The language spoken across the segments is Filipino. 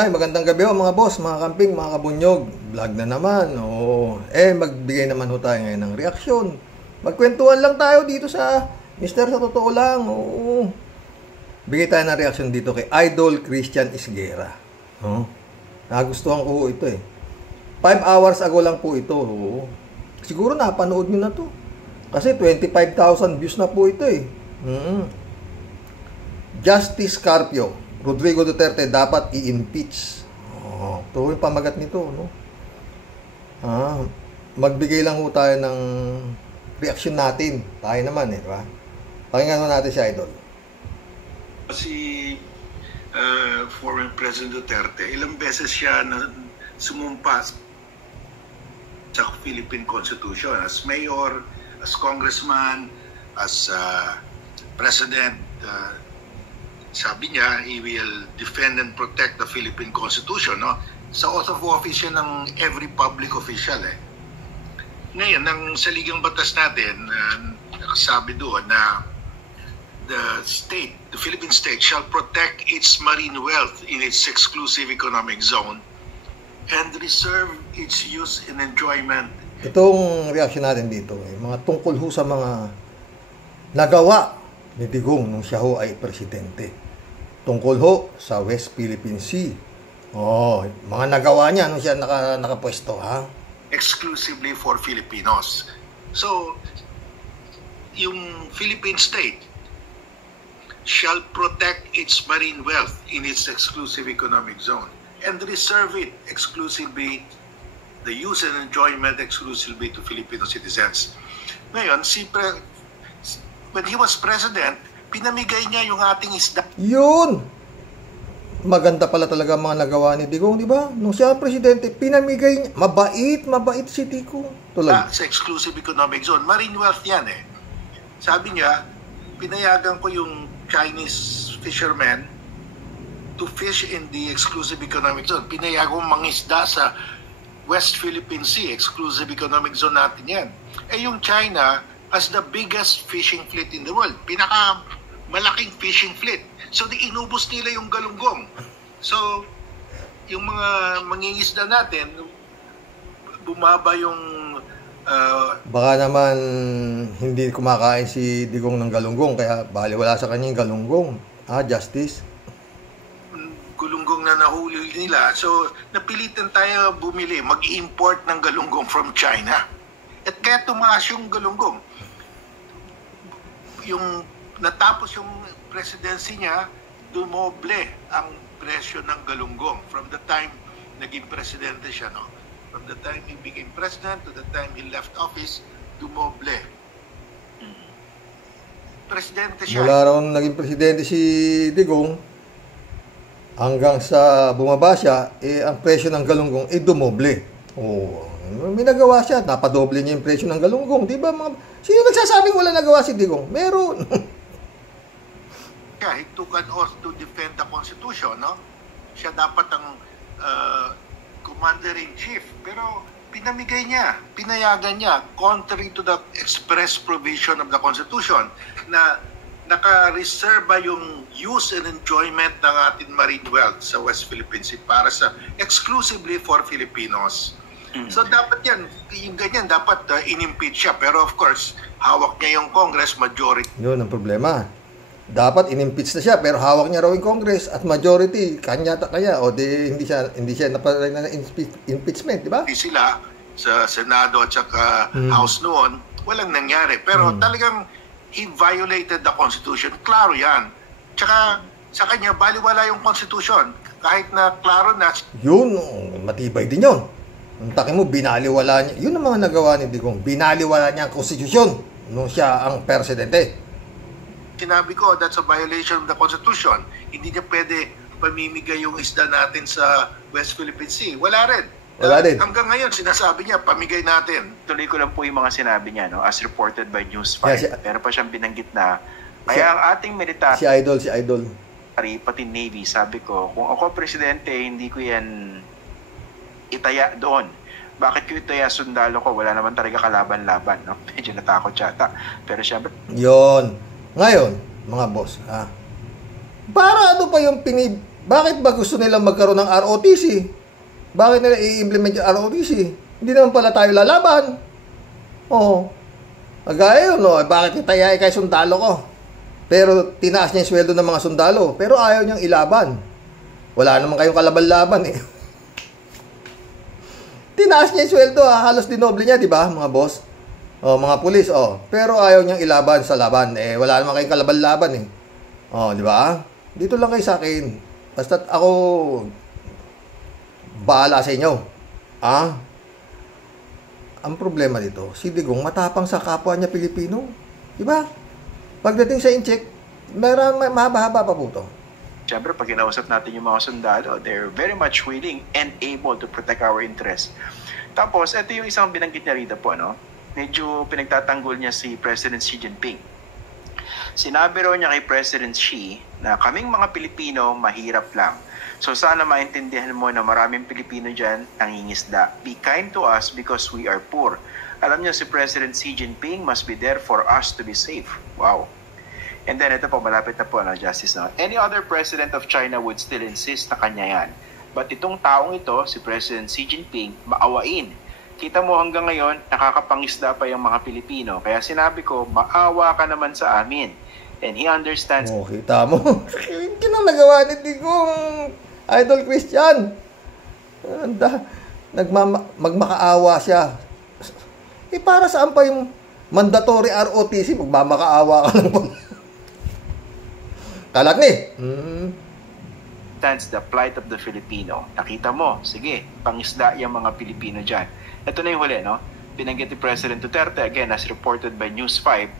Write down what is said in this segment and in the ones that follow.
Ay, magandang gabi mga boss, mga kamping, mga kabunyog. Vlog na naman. Magbigay naman ho tayo ngayon ng reaksyon. Magkwentuhan lang tayo dito sa Mr. Sa Totoo Lang. Bigay tayo ng reaksyon dito kay Idol Christian Isguera. Nagustuhan ko ho ito 5 hours ago lang po ito. Siguro napanood nyo na to. Kasi 25,000 views na po ito Justice Carpio, Rodrigo Duterte dapat i-impeach. Ito yung pamagat nito, no? Magbigay lang ho tayo ng reaction natin. Tayo naman, di ba? Pakinggan natin si Idol. Si former President Duterte, ilang beses siya na sumumpas sa Philippine Constitution as mayor, as congressman, as president. Sabi niya, he will defend and protect the Philippine Constitution. No? Sa oath of office yan ng every public official. Ngayon, ng saligang batas natin, nakasabi doon na the Philippine state shall protect its marine wealth in its exclusive economic zone and reserve its use and enjoyment. Itong reaction natin dito, mga tungkol ho sa mga nagawa ni Digong nung siya ho ay presidente. Tungkol ho sa West Philippine Sea. Mga nagawa niya nung siya nakapwesto, Exclusively for Filipinos. So, yung Philippine state shall protect its marine wealth in its exclusive economic zone and reserve it exclusively, the use and enjoyment exclusively to Filipino citizens. Ngayon, when he was president, pinamigay niya yung ating isda. Yun! Maganda pala talaga mga nagawa ni Digong, di ba? Nung siya presidente, pinamigay niya. Mabait si Digong. Sa exclusive economic zone. Marine wealth yan Sabi niya, pinayagan ko yung Chinese fishermen to fish in the exclusive economic zone. Pinayagan ko mangisda sa West Philippine Sea, exclusive economic zone natin yan. Yung China has the biggest fishing fleet in the world. Malaking fishing fleet. So, inubos nila yung galunggong. So, yung mga mangingisda natin, bumaba yung... Baka naman hindi kumakain si Digong ng galunggong, kaya baliwala sa kanya yung galunggong. Justice? Galunggong na nahuli nila. So, napilitan tayo bumili, mag-import ng galunggong from China. At kaya tumaas yung galunggong. Yung natapos yung presidency niya, dumoble ang presyo ng galunggong from the time naging presidente siya, no? From the time he became president to the time he left office, dumoble. Presidente siya. Mula raw naging presidente si Digong, hanggang sa bumaba siya, ang presyo ng galunggong dumoble. May nagawa siya, napadoble niya yung presyo ng galunggong. Di ba sino nagsasabing wala nagawa si Digong? Meron. He took an oath to defend the Constitution, no? Siya dapat ang commander-in-chief. Pero pinamigay niya, pinayagan niya, contrary to the express provision of the Constitution, na naka-reserva yung use and enjoyment ng ating marine wealth sa West Philippine Sea para exclusively for Filipinos. So dapat yan, yung ganyan, dapat in-impeach siya. Pero of course, hawak niya yung Congress, majority. Yun ang problema. Dapat in-impeach na siya, pero hawak niya raw yung Congress at majority, kanya kaya, hindi siya naparay na impeachment, di ba? Sila sa Senado at saka House noon, walang nangyari. Pero talagang he violated the Constitution. Klaro yan. Tsaka sa kanya, baliwala yung Constitution. Kahit na klaro na. Yun, matibay din yun. Ang taki mo, binaliwala niya. Yun ang mga nagawa ni Digong. Binaliwala niya ang Constitution nung siya ang presidente. Sinabi ko, that's a violation of the Constitution. Hindi niya pwede pamimigay yung isda natin sa West Philippine Sea. Wala rin. Hanggang ngayon, sinasabi niya, pamigay natin. Tuloy ko lang po yung mga sinabi niya, no? As reported by News 5. Pero pa siyang binanggit na, kaya ang ating military, si Idol. Pati Navy, sabi ko, kung ako presidente, hindi ko yan itaya doon. Bakit ko itaya sundalo ko? Wala naman talaga kalaban-laban, no? Medyo natakot yata. Pero syempre... Yon. Ngayon, mga boss, para ano pa yung Bakit ba gusto nilang magkaroon ng ROTC? Bakit nila i-implement yung ROTC? Hindi naman pala tayo lalaban. Oo. Magaya yun, no? Bakit itayay kay sundalo ko? Pero tinaas niya yung sweldo ng mga sundalo. Pero ayaw niyang ilaban. Wala naman kayong kalaban-laban eh. Tinaas niya yung sweldo, halos dinoble niya, di ba, mga boss? O, mga pulis, Pero ayaw niyang ilaban sa laban. Eh, wala naman kayong kalaban-laban eh. Di ba? Dito lang kayo sa akin. Basta't ako bahala sa inyo. Ang problema dito, si Digong matapang sa kapwa niya Pilipino. Di ba? Pagdating sa incheck, mahaba-haba pa po ito. Siyempre, pag kinausap natin yung mga sundalo, they're very much willing and able to protect our interests. Tapos, ito yung isang binanggit niya rito po, no? Medyo pinagtatanggol niya si President Xi Jinping. Sinabi raw niya kay President Xi na kaming mga Pilipino, mahirap lang. So sana maintindihan mo na maraming Pilipino dyan nangingisda. Be kind to us because we are poor. Alam niyo si President Xi Jinping must be there for us to be safe. Wow. And then ito po, malapit na po, Justice. No? Any other president of China would still insist na kanya yan. But itong taong ito, si President Xi Jinping, maawain. Kita mo hanggang ngayon, nakakapangisda pa yung mga Pilipino. Kaya sinabi ko, maawa ka naman sa amin. And he understands. Kita mo. Hindi na nagawa ni Digong Idol Christian. Magmakaawa siya. Para saan pa yung mandatory ROTC? Magmamakaawa ka lang po. Kalag ni. That's the plight of the Filipino. Nakita mo, sige, pangisda yung mga Pilipino dyan. Ito na yung huli, no? Binanggit ni President Duterte, again, as reported by News 5.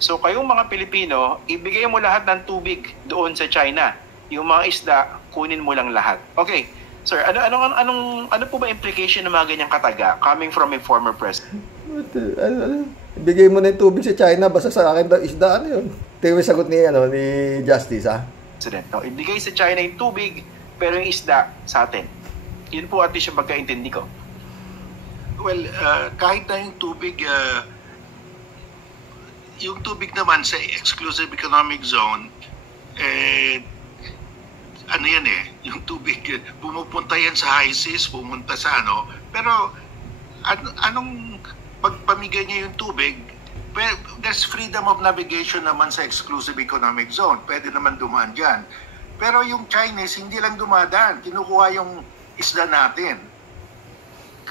So, kayong mga Pilipino, ibigay mo lahat ng tubig doon sa China. Yung mga isda, kunin mo lang lahat. Okay, sir, ano po ba implication ng mga ganyang kataga coming from a former president? Ibigay mo na yung tubig sa China, basta sa akin daw isda, ano yun? Ito yung sagot ni Justice, ha? No, ibigay sa China yung tubig, pero yung isda sa atin. Yun po at least yung pagkaintindi ko. Well, kahit na yung tubig naman sa exclusive economic zone, ano yan yung tubig, pumupunta yan sa high seas, pumunta sa pero anong pagpamigay niya yung tubig, there's freedom of navigation naman sa exclusive economic zone. Pwede naman dumaan dyan. Pero yung Chinese, hindi lang dumadaan. Kinukuha yung isda natin.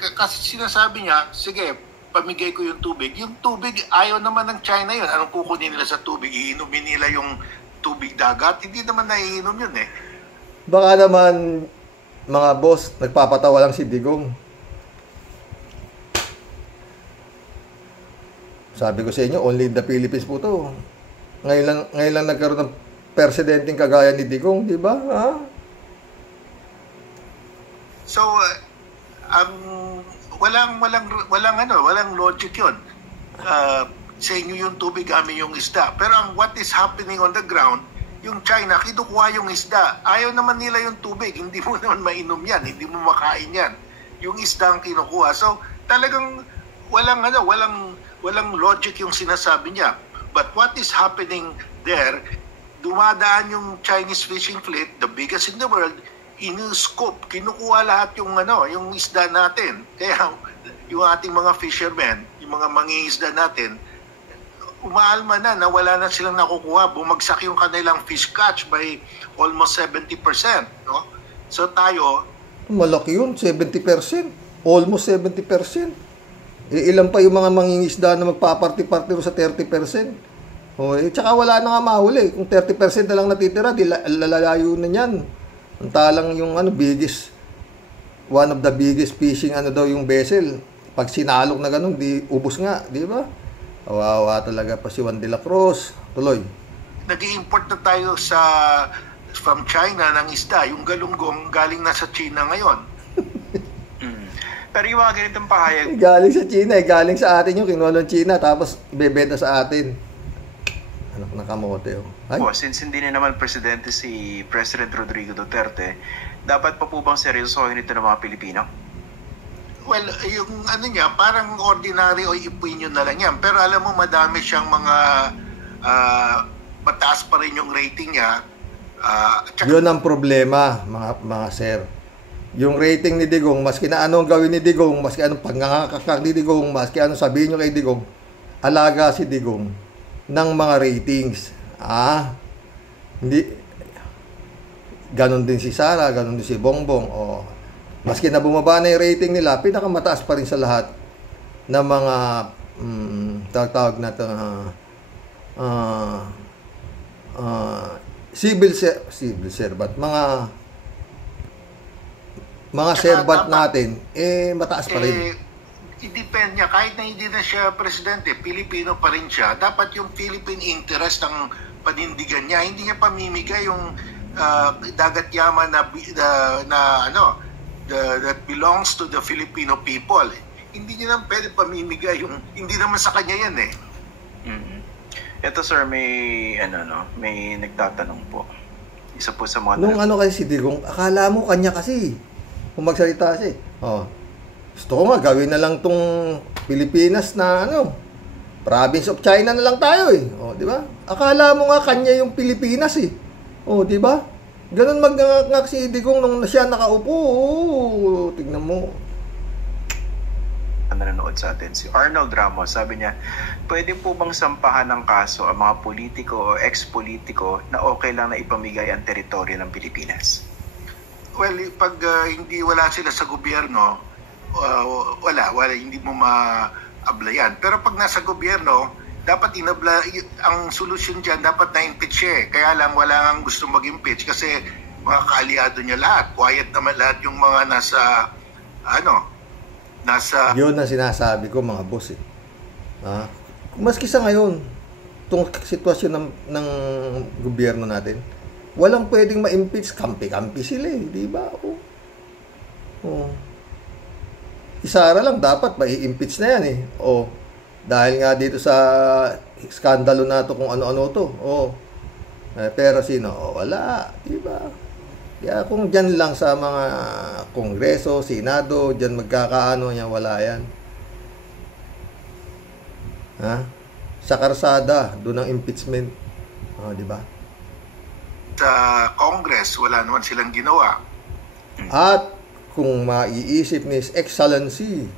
Kasi sinasabi niya, sige, pamigay ko yung tubig. Yung tubig, ayaw naman ng China yun. Anong kukunin nila sa tubig? Iinumin nila yung tubig dagat? Hindi naman naiinom yun Baka naman, mga boss, nagpapatawa lang si Digong. Sabi ko sa inyo, only in the Philippines po to. Ngayon lang nagkaroon ng presidenting kagaya ni Digong, di ba? So, walang logic 'yon. Sa inyo yung tubig, amin yung isda. Pero what is happening on the ground, yung China, kinukuha yung isda. Ayaw naman nila yung tubig. Hindi mo naman mainom yan. Hindi mo makain yan. Yung isda ang kinukuha. So, talagang walang logic yung sinasabi niya. But what is happening there, dumadaan yung Chinese fishing fleet, the biggest in the world, in-scoop, kinukuha lahat yung yung isda natin. Kaya yung ating mga fishermen, yung mga mangingisda natin, umaalma na wala na silang nakukuha. Bumagsak yung kanilang fish catch by almost 70%. No? So tayo, malaki yun, 70%. Almost 70%. Ilan pa yung mga mangingisda na magpaparty-party sa 30%. Tsaka wala na nga mahuli. Kung 30% na lang natitira, lalayo na yan. Antalang yung one of the biggest fishing yung vessel. Pag sinalok na ganun, ubos nga, di ba? Kawawa talaga pa si Juan de la Cruz. Tuloy. Nag-i-import na tayo from China ng isda. Yung galunggong galing na sa China ngayon. Pero yung mga ganitong pahayag, galing sa China, galing sa atin yung kinuha ng China, tapos bebenta sa atin. Anak na kamote. Since hindi na naman presidente si President Rodrigo Duterte, dapat pa po bang seryosohin ito ng mga Pilipino? Well, yung niya, parang ordinary o opinion na lang yan. Pero alam mo, madami siyang mga mataas pa rin yung rating niya. Yun ang problema, mga sir. Yung rating ni Digong, maski na anong gawin ni Digong, maski anong pangangakakak ni Digong, maski anong sabihin nyo kay Digong, alaga si Digong ng mga ratings. Hindi, ganon din si Sara, ganon din si Bongbong. Maski na bumaba na yung rating nila, pinakamataas pa rin sa lahat ng mga tawag na ito, civil servant, mga servant natin, mataas pa rin. I-depend niya, kahit na hindi na siya presidente, Pilipino pa rin siya. Dapat yung Philippine interest ang panindigan niya. Hindi niya pamimigay yung dagat yaman that belongs to the Filipino people. Hindi niya naman pwede pamimigay yung, hindi naman sa kanya yan eh. Ito sir, may nagtatanong po. Isa po sa mga... Nung kasi si Digong, akala mo kanya kasi. Kung magsalita siya gusto ko nga, gawin na lang tong Pilipinas na province of China na lang tayo di ba? Akala mo nga kanya yung Pilipinas di ba? Ganun mag-ngak si Digong nung siya nakaupo. Tignan mo. Nanonood sa atin si Arnold Ramos, sabi niya, pwede po bang sampahan ng kaso ang mga politiko o ex-politiko na okay lang na ipamigay ang teritoryo ng Pilipinas? Well, pag wala sila sa gobyerno, wala, hindi mo ma-ablayan. Pero pag nasa gobyerno, dapat ang solusyon dyan, dapat na-impeach siya. Kaya lang wala nang gusto mag-impeach kasi mga kaaliado niya lahat. Quiet naman lahat yung mga nasa yun na sinasabi ko, mga boss maski sa ngayon itong sitwasyon ng gobyerno natin, walang pwedeng ma-impeach. Kampi-kampi sila di ba? Isara lang dapat mai-impeach na yan dahil nga dito sa skandalo na to kung ano-ano to pero sino? Wala, di ba? Kaya kung dyan lang sa mga kongreso, senado, dyan magkakaano niya, wala yan. Sa karsada, doon ang impeachment. Di ba? Sa Congress, wala naman silang ginawa. At kung maiisip ni His Excellency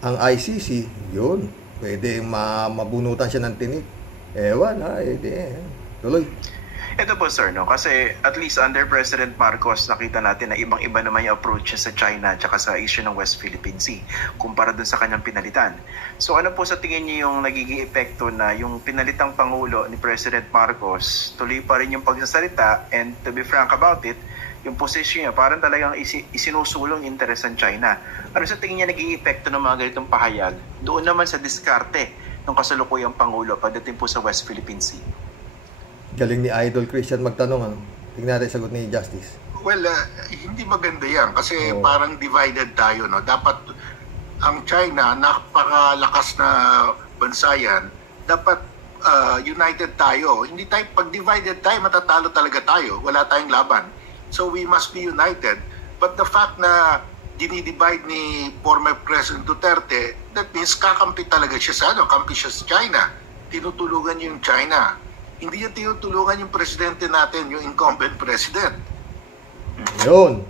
ang ICC, yun, pwede mabunutan siya ng tinik. Ewan, tuloy. Ito po sir, kasi at least under President Marcos, nakita natin na ibang-iba naman yung approach sa China at sa issue ng West Philippine Sea kumpara dun sa kanyang pinalitan. So ano po sa tingin niyo yung nagiging epekto na yung pinalitang Pangulo ni President Marcos, tuloy pa rin yung pagsasalita, and to be frank about it, yung position niya parang talagang isinusulong interes ng China. Ano sa tingin niya nagiging epekto ng mga ganitong pahayag doon naman sa diskarte ng kasalukuyang Pangulo pagdating po sa West Philippine Sea? Galing ni Idol Christian magtanong. Tingnan natin sagot ni Justice. Well, hindi maganda yan kasi parang divided tayo. Dapat ang China, napakalakas na bansa yan, dapat united tayo. Hindi tayo, pag divided tayo, matatalo talaga tayo. Wala tayong laban. So we must be united. But the fact na dinidivide ni former President Duterte, that means kakampi talaga siya kampi siya sa China. Tinutulungan niya yung China. Hindi niya tinutulungan yung presidente natin, yung incumbent president. Yun.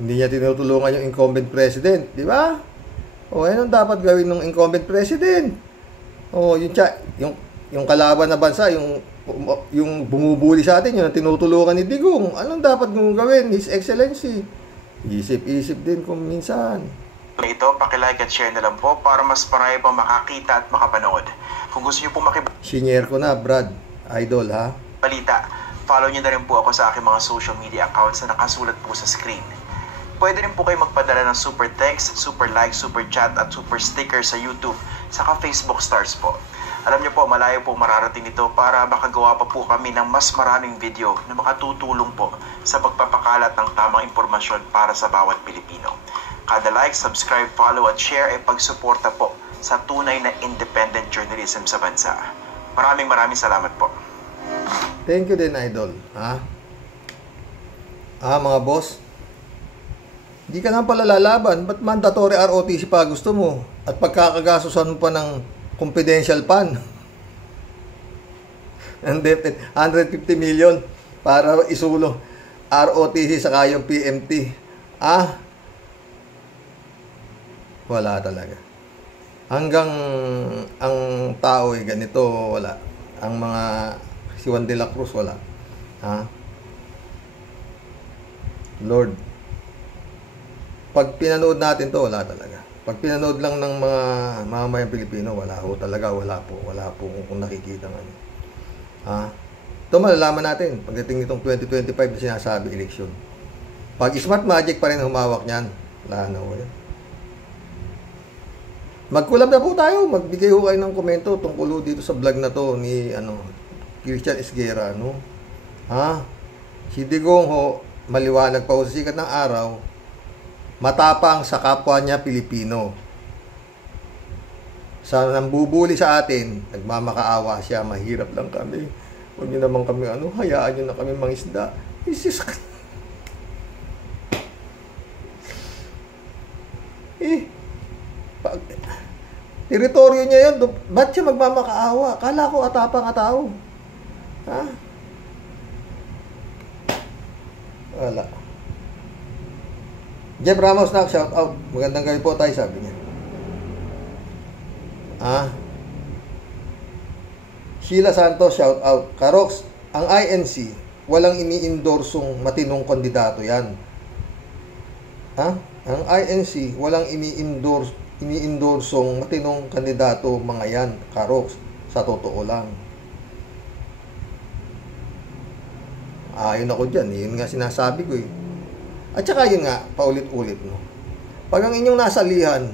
Hindi niya tinutulungan yung incumbent president, di ba? Anong dapat gawin ng incumbent president? Yung kalaban na bansa, yung bumubuli sa atin, yung tinutulungan ni Digong. Anong dapat mong gawin, His Excellency? Isip-isip din kung minsan. Ito, pakilike at share na lang po para mas marami pang makakita at makapanood. Kung gusto niyo po Senior ko na, Brad. Idol, balita, follow niyo na rin po ako sa aking mga social media accounts na nakasulat po sa screen. Pwede rin po kayo magpadala ng super thanks, super like, super chat at super sticker sa YouTube, saka Facebook stars po. Alam niyo po, malayo po mararating ito para makagawa pa po kami ng mas maraming video na makatutulong po sa pagpapakalat ng tamang impormasyon para sa bawat Pilipino. Kada like, subscribe, follow at share ay pagsuporta po sa tunay na independent journalism sa bansa. Maraming salamat po. Thank you din, Idol. Mga boss, hindi ka na pala lalaban. Ba't mandatory ROTC pa gusto mo? At pagkakagasusan mo pa ng confidential fund. 150 million. para isulo. ROTC saka yung PMT. Wala talaga. Hanggang ang tao ganito, wala. Ang mga si Juan de la Cruz, wala. Lord, pag pinanood natin to, wala talaga. Pag pinanood lang ng mga mamamayang Pilipino, wala ho talaga, wala po kung nakikita nga. Ito malalaman natin pagdating nitong 2025 na sinasabi eleksyon. Pag Smart Magic pa rin humawak niyan, wala na ho yan. Mag-collab na po tayo, magbigay ho kayo ng komento tungkol dito sa vlog na to ni Christian Esguerra, Si Digong ho, maliwanag pa ho sa sikat ng araw, matapang sa kapwa niya Pilipino. Sa nambubuli sa atin, nagmamakaawa siya, mahirap lang kami. Huwag niyo naman kami, hayaan niyo na kami mangisda. Isis. Teritoryo niya yun, ba't siya magmamakaawa? Kala ko atapang tao. Wala. Jeff Ramos na, shout out. Magandang gabi po tayo, sabi niya. Sheila Santos, shout out. Karox, ang INC, walang ini-endorsong matinong kandidato yan. Ang INC, walang ini-endorsong matinong kandidato mga yan, Karox. Sa totoo lang. Yun ako dyan. Yun nga sinasabi ko . At saka yun nga, paulit-ulit. Pag ang inyong nasalihan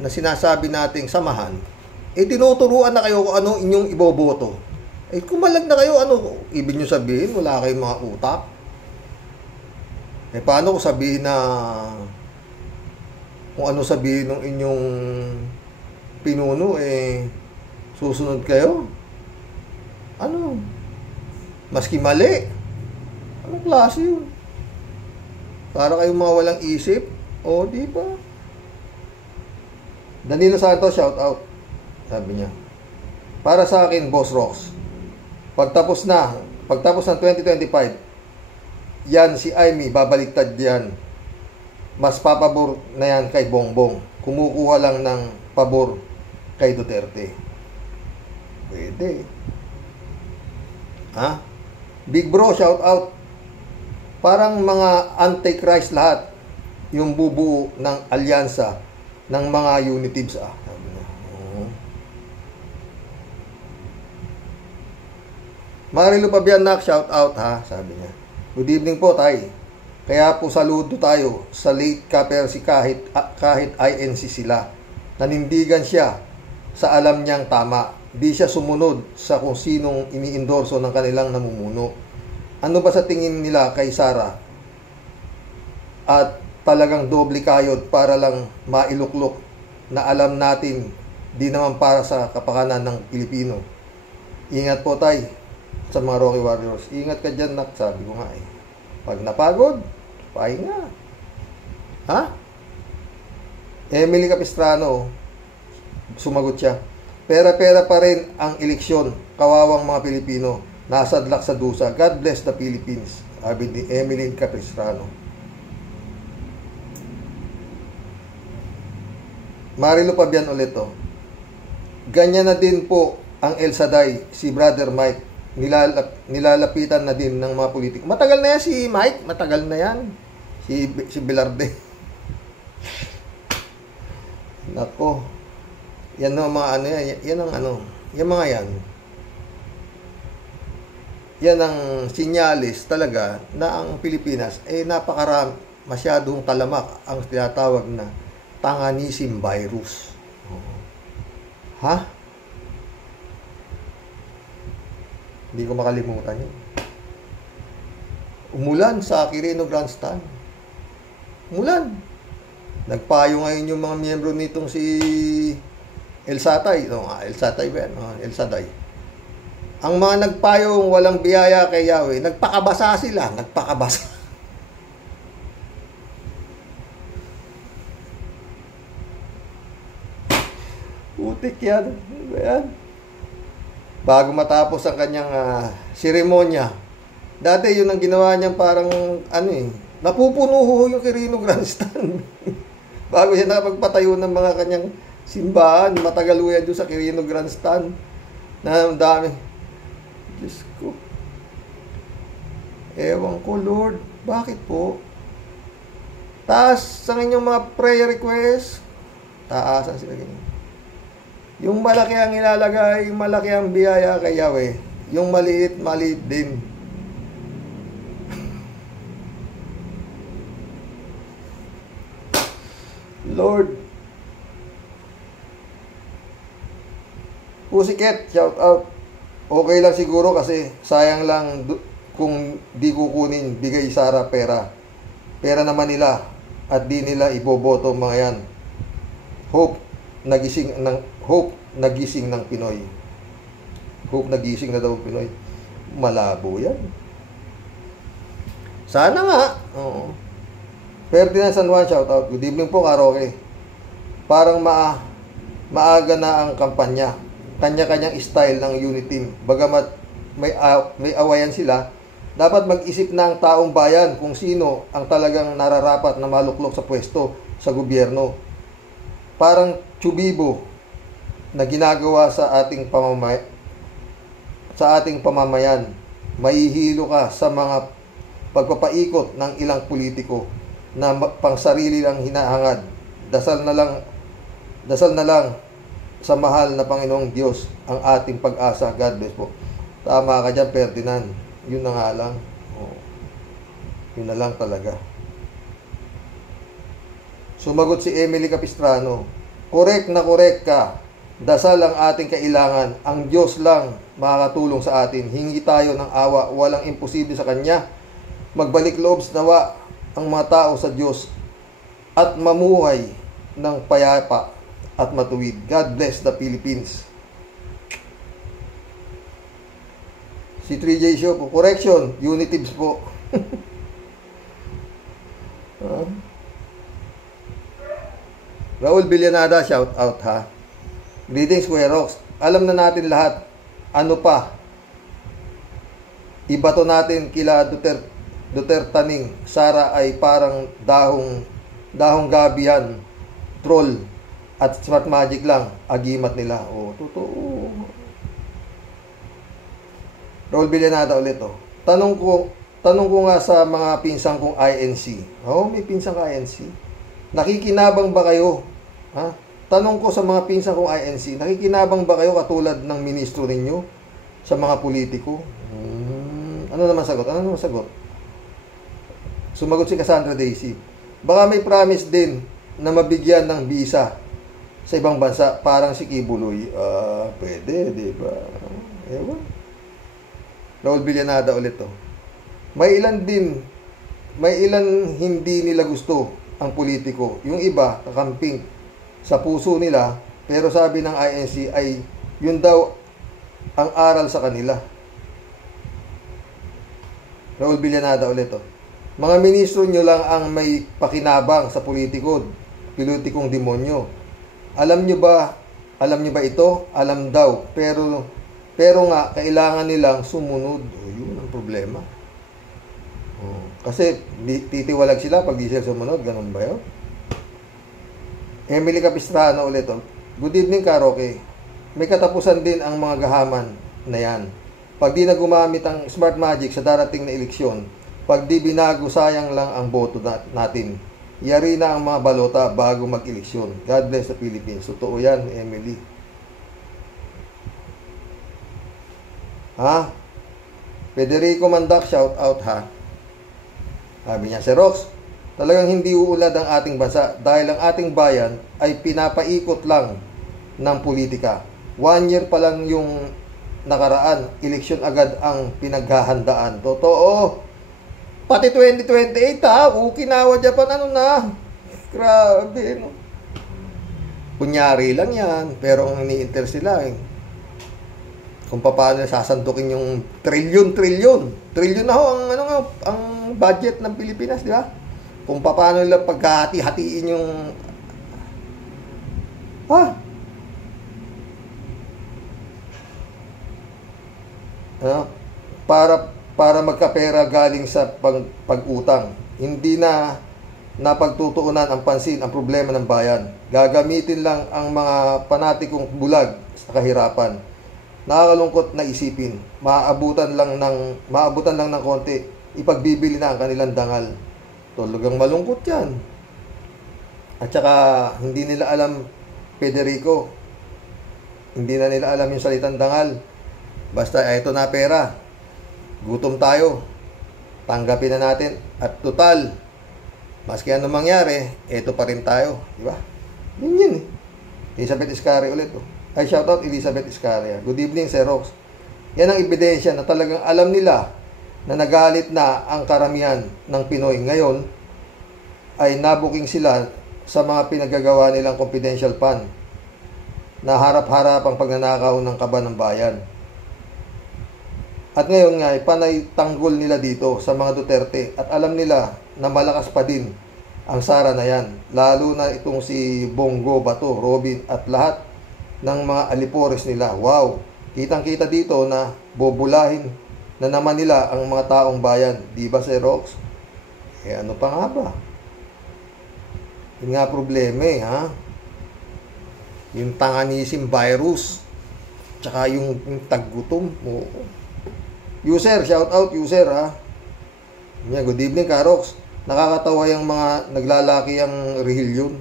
na sinasabi nating samahan, tinuturuan na kayo kung ano inyong iboboto. Kumalag na kayo, ibig nyo sabihin, wala kayong mga utak. Paano ko sabihin na kung ano sabihin ng inyong pinuno, susunod kayo? Maski mali. Anong klase yun? Para kayong mga walang isip? Di ba? Danilo Santos, shout out. Sabi niya, para sa akin, Boss Rox, pagtapos ng 2025, yan si Amy, babaliktad yan. Mas papabor na yan kay Bongbong. Kumukuha lang ng pabor kay Duterte. Pwede. Big Bro, shout out. Parang mga antichrist lahat yung bubuo ng alyansa ng mga unitives. Marilu Pabianak, shout out sabi niya. Good evening po tay. Kaya po saludo tayo sa late Kapersi kahit INC sila. Nanindigan siya sa alam niyang tama. Di siya sumunod sa kung sinong iniendorso ng kanilang namumuno. Ano ba sa tingin nila kay Sara? At talagang doble kayod para lang mailuklok na alam natin di naman para sa kapakanan ng Pilipino. Ingat po tay sa mga Rocky Warriors. Ingat ka dyan, nak. Sabi ko nga Pag napagod, pahinga. Emily Capistrano, sumagot siya. Pera-pera pa rin ang eleksyon. Kawawang mga Pilipino. Nasadlak sa dusa. God bless the Philippines. Sabi ni Emily Capistrano. Marilu Pabian ulit Ganyan na din po ang El Saday, si Brother Mike. Nilalapitan na din ng mga politiko. Matagal na yan si Mike. Matagal na yan. Si Velarde. Nako. Yan ang mga yan ang Yan mga yan. Yan ang sinyalis talaga na ang Pilipinas masyadong talamak ang tinatawag na Tanganism virus. Hindi ko makalimutan yun. Umulan sa Quirino Grandstand. Umulan. Nagpayo ngayon yung mga miyembro nitong si El Satay. El Satay ba yan? El Saday. Ang mga nagpayong walang biyaya kay Yahweh, nagpakabasa sila. Nagpakabasa. Putik yan. Bago matapos ang kanyang seremonya Dati yun ang ginawa niya parang ano eh, napupuno ho yung Quirino Grandstand. Bago siya nakapagpatayo ng mga kanyang simbahan, matagal ho yan doon sa Quirino Grandstand. Na ang dami. Diyos ko. Ewan ko, Lord. Bakit po? Taas sa inyong mga prayer request, taasan sila ganyan. Yung malaki ang ilalagay, yung malaki ang biyaya kay Yahweh. Yung maliit, maliit din. Lord. Pussycat, shout out. Okay lang siguro kasi sayang lang kung di kukunin bigay Sara pera. Pera naman nila at di nila iboboto mga yan. Hope nagising ng Pinoy. Hope nagising na daw ang Pinoy. Malabo yan. Sana nga. Oo. Ferdinand San Juan, shout out. Good evening po, Karoke. Parang maaga na ang kampanya. Kanya-kanyang style ng unity team. Bagamat may awayan sila, dapat mag-isip na ang taong bayan kung sino ang talagang nararapat na maluklok sa pwesto sa gobyerno. Parang tsubibo na ginagawa sa ating pamamayan. Mahihilo ka sa mga pagpapaikot ng ilang politiko na pangsarili lang hinahangad. Dasal na lang sa mahal na Panginoong Diyos ang ating pag-asa. God bless po. Tama ka dyan, Ferdinand. Yun na nga lang. Oh. Yun na lang talaga. Sumagot si Emily Capistrano. Correct na correct ka. Dasal ang ating kailangan. Ang Diyos lang makakatulong sa atin. Hingi tayo ng awa. Walang imposible sa Kanya. Magbalik loob nawa ang mga tao sa Diyos at mamuhay ng payapa at matuwid. God bless the Philippines. Si 3J Show po. Correction. Unitives po. Raul Villanada, shout out ha. Greetings, Kuya Rox. Alam na natin lahat. Ano pa? Ibato natin kila Dutertaning. Sara ay parang dahong gabihan, troll, at smart magic lang. Agimat nila. Oh, totoo. Raul Villanada ulit oh. Tanong ko nga sa mga pinsang kong INC. Oh, may pinsang INC. Nakikinabang ba kayo? Ha? Tanong ko sa mga pinsang kong INC, nakikinabang ba kayo katulad ng ministro ninyo sa mga politiko? Ano naman sagot? Sumagot si Cassandra Daisy. Baka may promise din na mabigyan ng visa sa ibang bansa, parang si Kibuloy. Pwede, di ba? Ewan. Raul Villanada ulit to. May ilan hindi nila gusto ang politiko. Yung iba, kakamping sa puso nila, pero sabi ng INC ay yun daw ang aral sa kanila. Raul Villanada ulit to. Mga ministro nyo lang ang may pakinabang sa politikong demonyo. Alam nyo ba ito? Alam daw. Pero nga, kailangan nilang sumunod. Yun ang problema. Kasi titiwalag sila pag di sila sumunod. Ganun ba yun? Emily Capistrano ulit. Good evening, Karoke. May katapusan din ang mga gahaman na yan. Pag di na gumamit ang smart magic sa darating na eleksyon, pag di binago, sayang lang ang boto natin. Yari na ang mga balota bago mag-eleksyon. God bless the Philippines. Totoo yan, Emily. Ha? Federico Mandak, shout out ha. Sabi niya, si Rox, talagang hindi uulad ang ating bansa dahil ang ating bayan ay pinapaikot lang ng politika. 1 year pa lang yung nakaraan, eleksyon agad ang pinaghahandaan. Totoo. Pati 2028 ha, Okinawa, Japan, ano na. Grabe, no? Kunyari lang yan, pero ang ini-interest nila kung paano sasantukin yung trilyon na ho ang budget ng Pilipinas, di ba? Kung paano nila pagkahati-hatiin yung para para magkapera galing sa pag-utang. Hindi na napagtutuunan ang pansin ang problema ng bayan. Gagamitin lang ang mga panatikong bulag sa kahirapan. Nakakalungkot na isipin, maabutan lang ng konti, ipagbibili na ang kanilang dangal. Talagang malungkot yan. At saka, hindi nila alam, Federico, hindi na nila alam yung salitang dangal. Basta, eto na pera. Gutom tayo. Tanggapin na natin. At total, maski ano mangyari, eto pa rin tayo. Diba? Yun eh. Elizabeth Iscari ulit. Oh. Ay, shoutout Elizabeth Iscari. Good evening, Sir Rox. Yan ang ebidensya na talagang alam nila na nagalit na ang karamihan ng Pinoy. Ngayon, ay nabuking sila sa mga pinagagawa nilang confidential fund na harap-harap ang pagnanakaw ng kaban ng bayan. At ngayon nga, panay tanggol nila dito sa mga Duterte at alam nila na malakas pa din ang Sara na yan. Lalo na itong si Bongo Bato, Robin at lahat ng mga alipores nila. Wow! Kitang-kita dito na bobulahin na naman nila ang mga taong bayan. Di ba, Sir Rox? Eh ano pa nga ba? Yun nga problema eh, ha? Yung tanganisim virus. Tsaka yung taggutom. Oo. User, shout out user, ha? Yeah, good evening, Karox. Nakakatawa yung mga naglalaki ang rehilyon.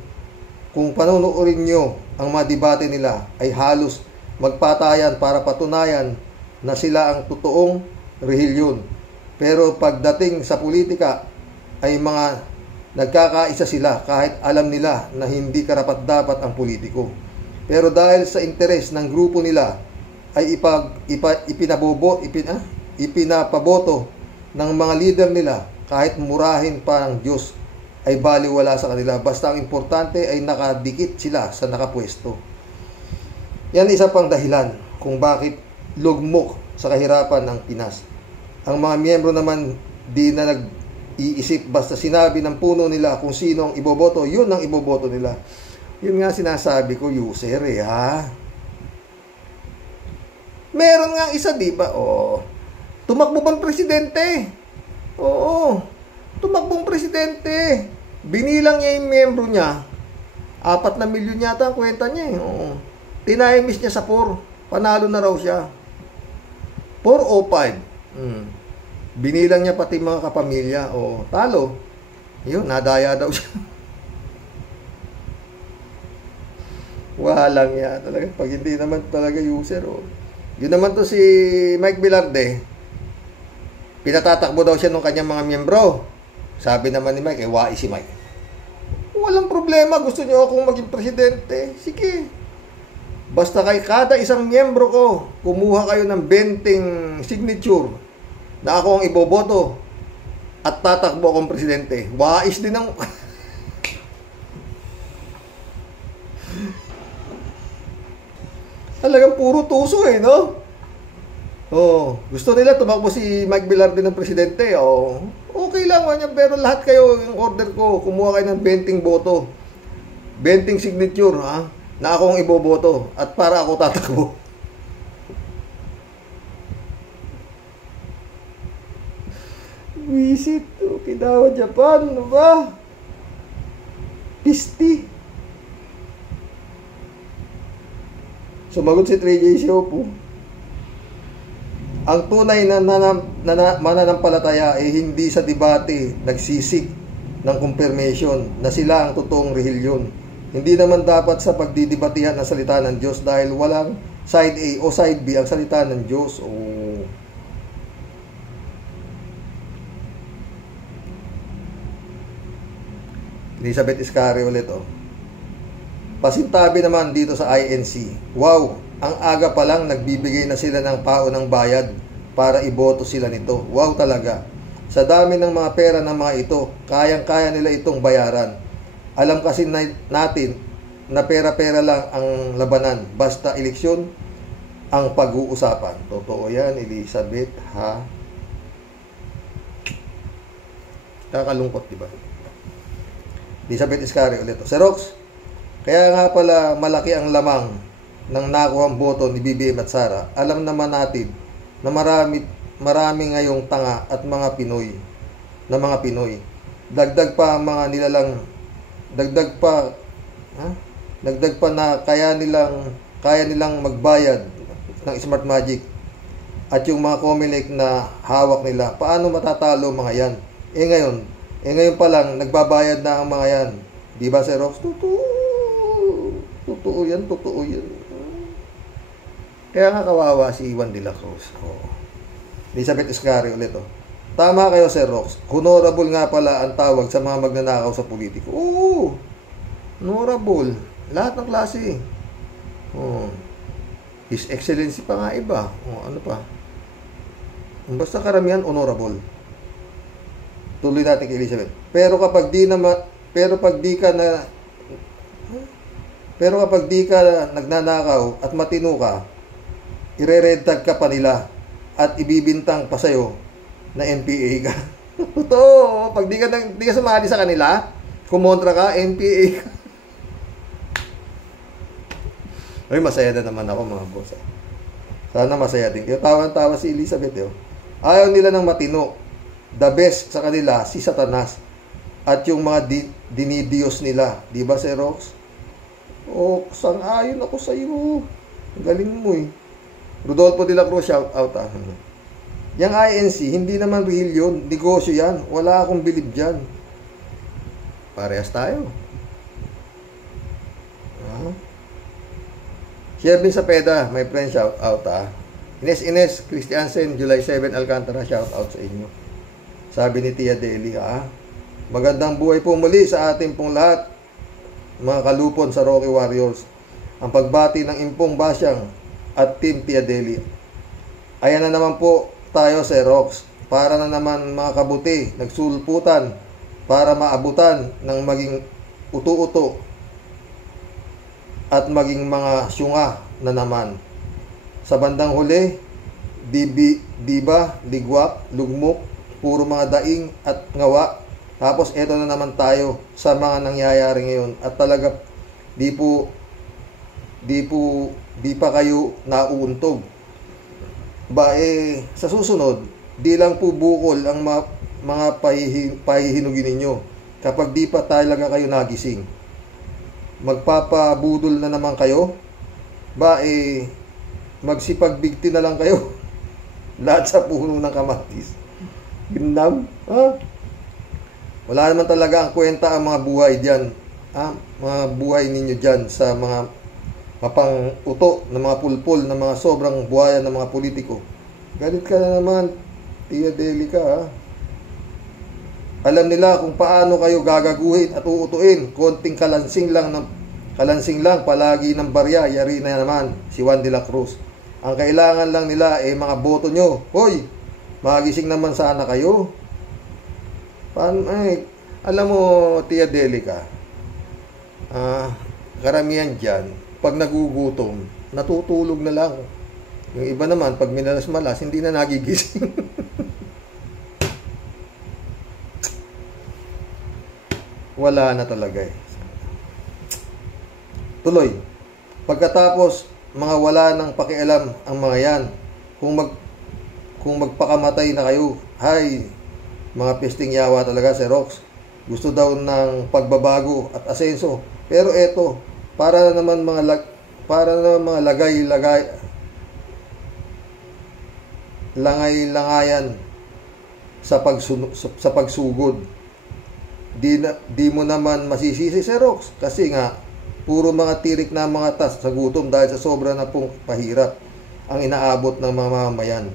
Kung panunuorin nyo ang mga debate nila ay halos magpatayan para patunayan na sila ang totoong rehilyon. Pero pagdating sa politika ay mga nagkakaisa sila kahit alam nila na hindi karapat-dapat ang politiko. Pero dahil sa interes ng grupo nila ay ipinapaboto ng mga leader nila kahit murahin pa ng Diyos ay baliwala sa kanila. Basta ang importante ay nakadikit sila sa nakapwesto. Yan isa pang dahilan kung bakit lugmok sa kahirapan ng Pinas. Ang mga miyembro naman di na nag-iisip, basta sinabi ng puno nila kung sino ang iboboto, yun ang iboboto nila. Yun nga sinasabi ko, user eh, ha? Meron nga isa, di ba? Oh, tumakbo bang presidente? Oo, tumakbong presidente. Binilang niya yung miyembro niya. 4 na milyon yata ang kwenta niya. Oo. Tinayimis niya sa 4. Panalo na raw siya. 4 o 5. Binilang niya pati mga kapamilya. O, talo. Yun, nadaya daw siya. Walang yan talaga. Pag hindi naman talaga user. O. Yun naman to si Mike Velarde. Pinatatakbo daw siya ng kanyang mga miyembro. Sabi naman ni Mike, wai si Mike. Walang problema, gusto niyo akong maging presidente? Sige. Basta kay kada isang miyembro ko, kumuha kayo ng 20 signature na ako ang iboboto at tatakbo akong presidente. Wais din ang... Talagang puro tuso eh, no? Oh, gusto nila tumakbo si Mike Velarde ng presidente. Oh, okay lang man, pero lahat kayo, yung order ko, kumuha kayo ng 20 boto. 20 signature, ha? Na ako ang iboboto at para ako tatakbo. Visit to Okinawa, Japan, ano ba? Pisti. Sumagot si 3J Siopo. Ang tunay na mananampalataya ay hindi sa debate nagsisik ng confirmation na sila ang totoong rehilyon. Hindi naman dapat sa pagdidebatehan ng salita ng Diyos dahil walang side A o side B ang salita ng Diyos. Oh. Elizabeth Iscari ulit, oh. Pasintabi naman dito sa INC. Wow, ang aga pa lang nagbibigay na sila ng paunang bayad para iboto sila nito. Wow talaga. Sa dami ng mga pera ng mga ito, kayang-kaya nila itong bayaran. Alam kasi natin na pera-pera lang ang labanan. Basta eleksyon ang pag-uusapan. Totoo yan, Elizabeth, ha? Kakalungkot, diba? Elizabeth Iscari ulit. Sir Rox, kaya nga pala malaki ang lamang ng nakuhang boto ni BBM at Sara. Alam naman natin na marami ngayong tanga at mga Pinoy. Dagdag pa ang mga nilalang, dagdag pa na kaya nilang magbayad ng Smart Magic at yung mga Comelec na hawak nila. Paano matatalo mga yan? Ngayon pa lang nagbabayad na ang mga yan. Di ba, Sir Rox? Totoo yan. Kaya nga kawawa si Juan de la Cruz. Elizabeth Iscari ulit. Tama kayo, Sir Rox. Honorable nga pala ang tawag sa mga magnanakaw sa politiko. Oo, honorable. Lahat ng klase. His Excellency pa nga iba. Ano pa? Basta karamihan, honorable. Tuloy natin kay Elizabeth. Pero kapag di ka nagnanakaw at matino ka, ire-red tag ka pa nila at ibibintang pa sa'yo na MPA ka. Totoo. Pag di ka sumali sa kanila, kumontra ka, MPA ka. Ay, masaya na naman ako, mga boss. Sana masaya din. Tawa-tawa si Elizabeth. Ayaw nila ng matino. The best sa kanila, si Satanas. At yung mga dinidiyos nila. Di ba, Sir Rox? Sang-ayon ako sa iyo. Galing mo eh. Rodolfo de la Cruz, shout out. Yang INC, hindi naman real yun. Negosyo yan. Wala akong bilib dyan. Parehas tayo. Shervin Sapeda, my friend, shout out. Ines Christiansen, July 7, Alcantara, shout out sa inyo. Sabi ni Tia Deli, magandang buhay po muli sa ating pong lahat, mga kalupon sa Rocky Warriors. Ang pagbati ng Impong Basyang at Team Tia Deli. Ayan na naman po tayo, Sir Rox. Para na naman mga kabuti, nagsulputan para maabutan ng maging uto-uto at maging mga syunga na naman. Sa bandang huli, diba, ligwak, lugmok, puro mga daing at ngawa. Tapos eto na naman tayo sa mga nangyayari ngayon. At talaga, di pa kayo nauuntog. Sa susunod, di lang po bukol ang mga pahihinugin ninyo. Kapag di pa talaga kayo nagising, magpapabudol na naman kayo. Magsipagbigti na lang kayo. Lahat sa puno ng kamatis. Ginam, Wala naman talaga ang kwenta ang mga buhay diyan. Mga buhay ninyo diyan sa mga mapang-uto na mga pulpul na mga sobrang buhayan ng mga politiko. Galit ka na naman, Tia Delica. Alam nila kung paano kayo gagaguhin at uutuin. Konting kalansing lang palagi ng barya. Yari na naman si Juan de la Cruz. Ang kailangan lang nila ay mga boto nyo. Hoy, magising naman sana kayo. Alam mo, Tia Delica, karamihan dyan, pag nagugutom, natutulog na lang. Yung iba naman, pag minalas-malas, hindi na nagigising. Wala na talaga eh. Tuloy. Pagkatapos, mga wala nang pakialam ang mga yan. Kung magpakamatay na kayo, mga pesting yawa talaga, Sir Rox. Gusto daw ng pagbabago at asenso. Pero eto, para na naman mga langay-langayan sa pagsugod. Di mo naman masisisi, Sir Rox, kasi nga puro mga tirik na mga tas sa gutom dahil sa sobra na pong pahirap ang inaabot ng mga mamayan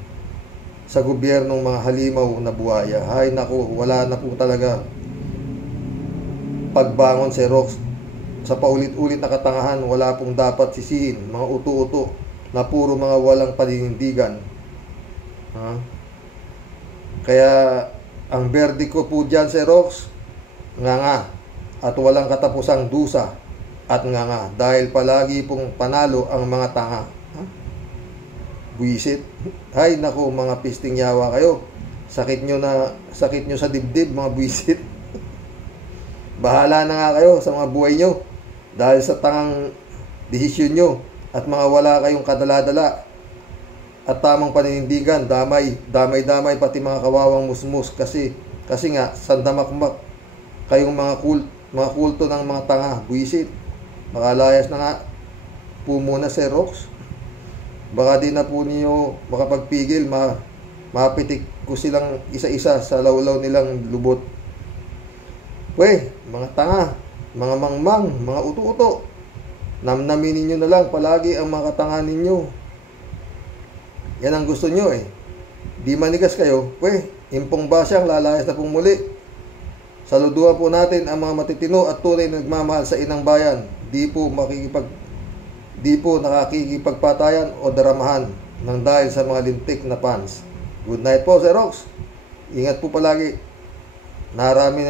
sa gobyernong mga halimaw na buhaya. Naku, wala na po talaga pagbangon, Sir Rox. Sa paulit-ulit na katangahan, wala pong dapat sisihin. Mga uto-uto na puro mga walang paninindigan. Kaya ang verdict ko po dyan, Sir Rox, nga at walang katapusang dusa at nga dahil palagi pong panalo ang mga tanga. Buisit. Naku, mga pisting yawa kayo. Sakit nyo sa dibdib, mga buisit. Bahala na nga kayo sa mga buhay nyo dahil sa tangang desisyon nyo at mga wala kayong kadala-dala. at tamang paninindigan, damay pati mga kawawang musmus kasi nga sandamakmak kayong mga kulto ng mga tanga, buwisit. Makalayas na nga po muna si Rox. Baka di na po ninyo makapagpigil, mapitik ko silang isa-isa sa lawlaw nilang lubot. Pwe, mga tanga, mga mangmang, mga uto-uto, namnamin ninyo na lang palagi ang mga katanga ninyo. Yan ang gusto nyo eh. Di manigas kayo, impong basyang lalayas na pong muli. Saluduhan po natin ang mga matitino at tunay na nagmamahal sa inang bayan. Di po nakakikipagpatayan o daramahan ng dahil sa mga lintik na fans. Good night po, Sir Rox. Ingat po palagi. Narami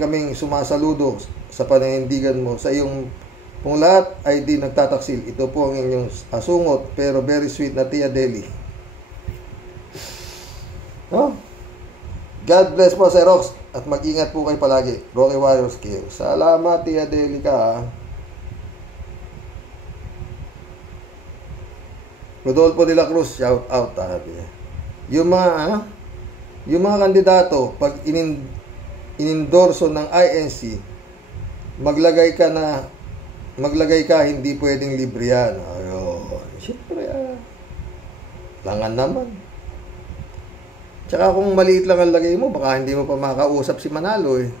kaming sumasaludo sa paninindigan mo. Sa iyong kung lahat ay di nagtataksil, ito po ang inyong asungot pero very sweet na Tia Deli. God bless po, Sir Rox, at mag-ingat po kayo palagi. Rocky Warriors kayo. Salamat, Tia Deli ka. Rodolfo de la Cruz, shout out. Yung mga kandidato, pag inendorso ng INC, maglagay ka, hindi pwedeng libre yan. Ayun. Siyempre, langan naman. Tsaka kung maliit lang ang lagay mo, baka hindi mo pa makausap si Manalo eh.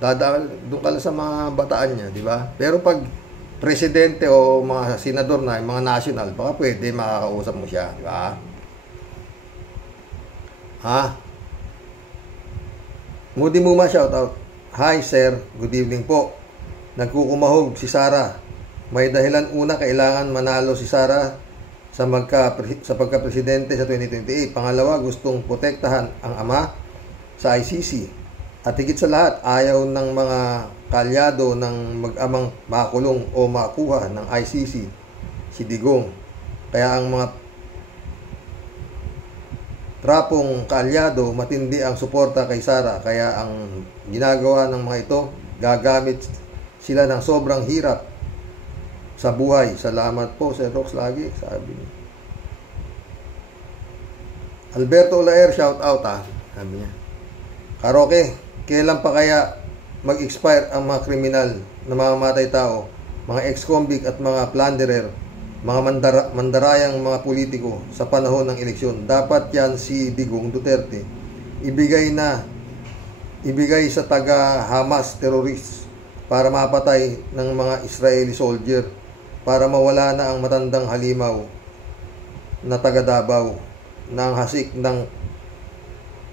Doon ka lang sa mga bataan niya, di ba? Pero pag presidente o mga senador na, mga national, baka pwede makakausap mo siya, di ba? Moody Muma, shout out. Hi sir, good evening po. Nagkukumahog si Sara. May dahilan, una, kailangan manalo si Sara sa pagka-presidente sa 2028. Pangalawa, gustong protektahan ang ama sa ICC. At higit sa lahat, ayaw ng mga kalyado ng mag-amang makulong o makuha ng ICC si Digong. Kaya ang mga trapong kalyado, matindi ang suporta kay Sara. Kaya ang ginagawa ng mga ito, gagamit sila ng sobrang hirap sa buhay. Salamat po, Sir Rox, lagi, sabi niya. Alberto Olaer, shout out sabi niya. Karoke, kailan pa kaya mag-expire ang mga kriminal na mamamatay tao, mga ex-convict at mga plunderer, mga mandarayang mga politiko sa panahon ng eleksyon? Dapat yan si Digong Duterte ibigay sa taga-Hamas terrorists para mapatay ng mga Israeli soldier, para mawala na ang matandang halimaw na taga Davao na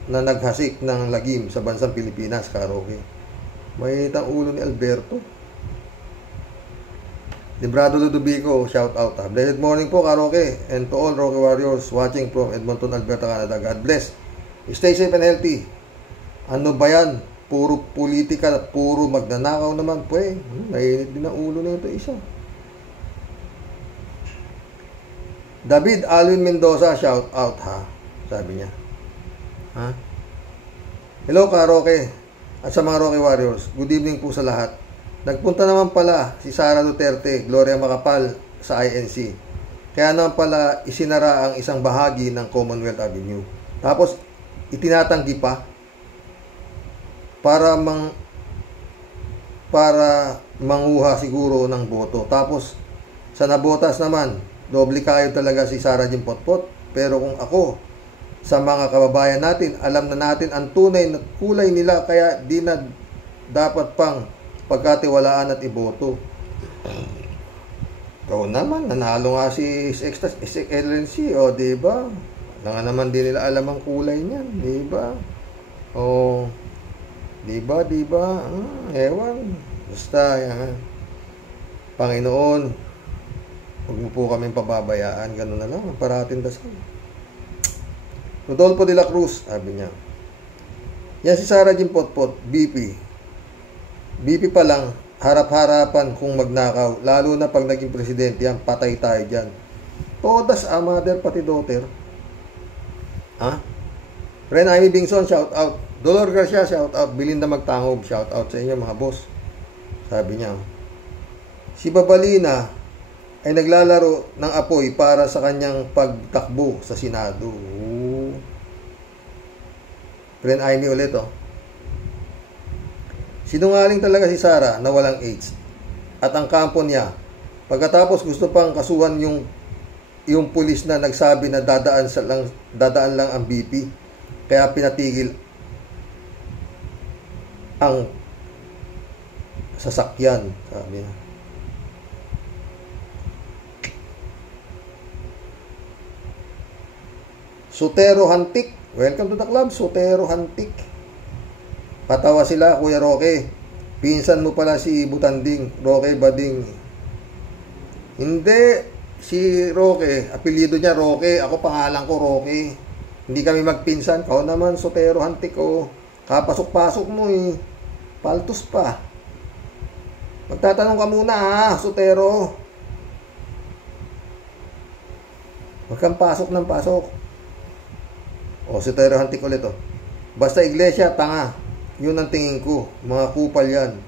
naghasik ng lagim sa bansang Pilipinas. Karoke, may itang ulo ni Alberto. Librado Ludovico, shout out. Blessed morning po, Karoke, and to all Rocky Warriors watching from Edmonton, Alberta, Canada. God bless. Stay safe and healthy. Ano ba yan? Puro politika, puro magnanakaw naman. Mainit din ang ulo na ito isa. David Alvin Mendoza, shout out sabi niya. Hello, Karoke, at sa mga Rocky Warriors. Good evening po sa lahat. Nagpunta naman pala si Sara Duterte, Gloria Macapagal sa INC. Kaya naman pala isinara ang isang bahagi ng Commonwealth Avenue. Tapos itinatanggi pa para manguha siguro ng boto. Tapos sa nabotas naman, doble kayo talaga si Sara Jimpotpot. Pero kung ako, sa mga kababayan natin, alam na natin ang tunay na kulay nila, kaya di na dapat pang pagkatiwalaan at iboto. Ikaw naman, nanalo nga si LNC, diba? Wala nga naman din nila alam ang kulay niyan, diba? Diba? Ewan. Basta, yan. Panginoon, huwag mo po kaming pababayaan. Ganun na lang, parating dasal. Rodolfo de la Cruz, sabi niya. Yan si Sara Jimpotpot, BP pa lang, harap-harapan kung magnakaw. Lalo na pag naging presidente yan, patay tayo dyan. Todas mother, pati daughter. Ren Amy Bingson, shout out. Dolor Garcia, shout out. Belinda Magtangob, shout out sa inyo mga boss. Sabi niya. Si Babalina, ay naglalaro ng apoy para sa kanyang pagtakbo sa Senado. Friend Amy ulit, oh. Sinungaling talaga si Sara na walang AIDS at ang kampo niya. Pagkatapos gusto pang kasuhan yung pulis na nagsabi na dadaan lang ang BP, kaya pinatigil ang sasakyan, sabi niya. Sotero Hantik. Welcome to the club, Sotero Hantik. Patawa sila, Kuya Roque. Pinsan mo pala si Butanding, Roque Bading. Hindi, si Roque, apelyido niya Roque, ako pangalan ko Roque. Hindi kami magpinsan. Kao naman, Sotero Hantik, oh. Kapasok-pasok mo eh. Paltos pa. Magtatanong ka muna ha, Sotero. Huwag kang pasok ng pasok. O, Sotero Hantik ulit, oh. Basta iglesia, tanga. Yun ang tingin ko. Mga kupal yan.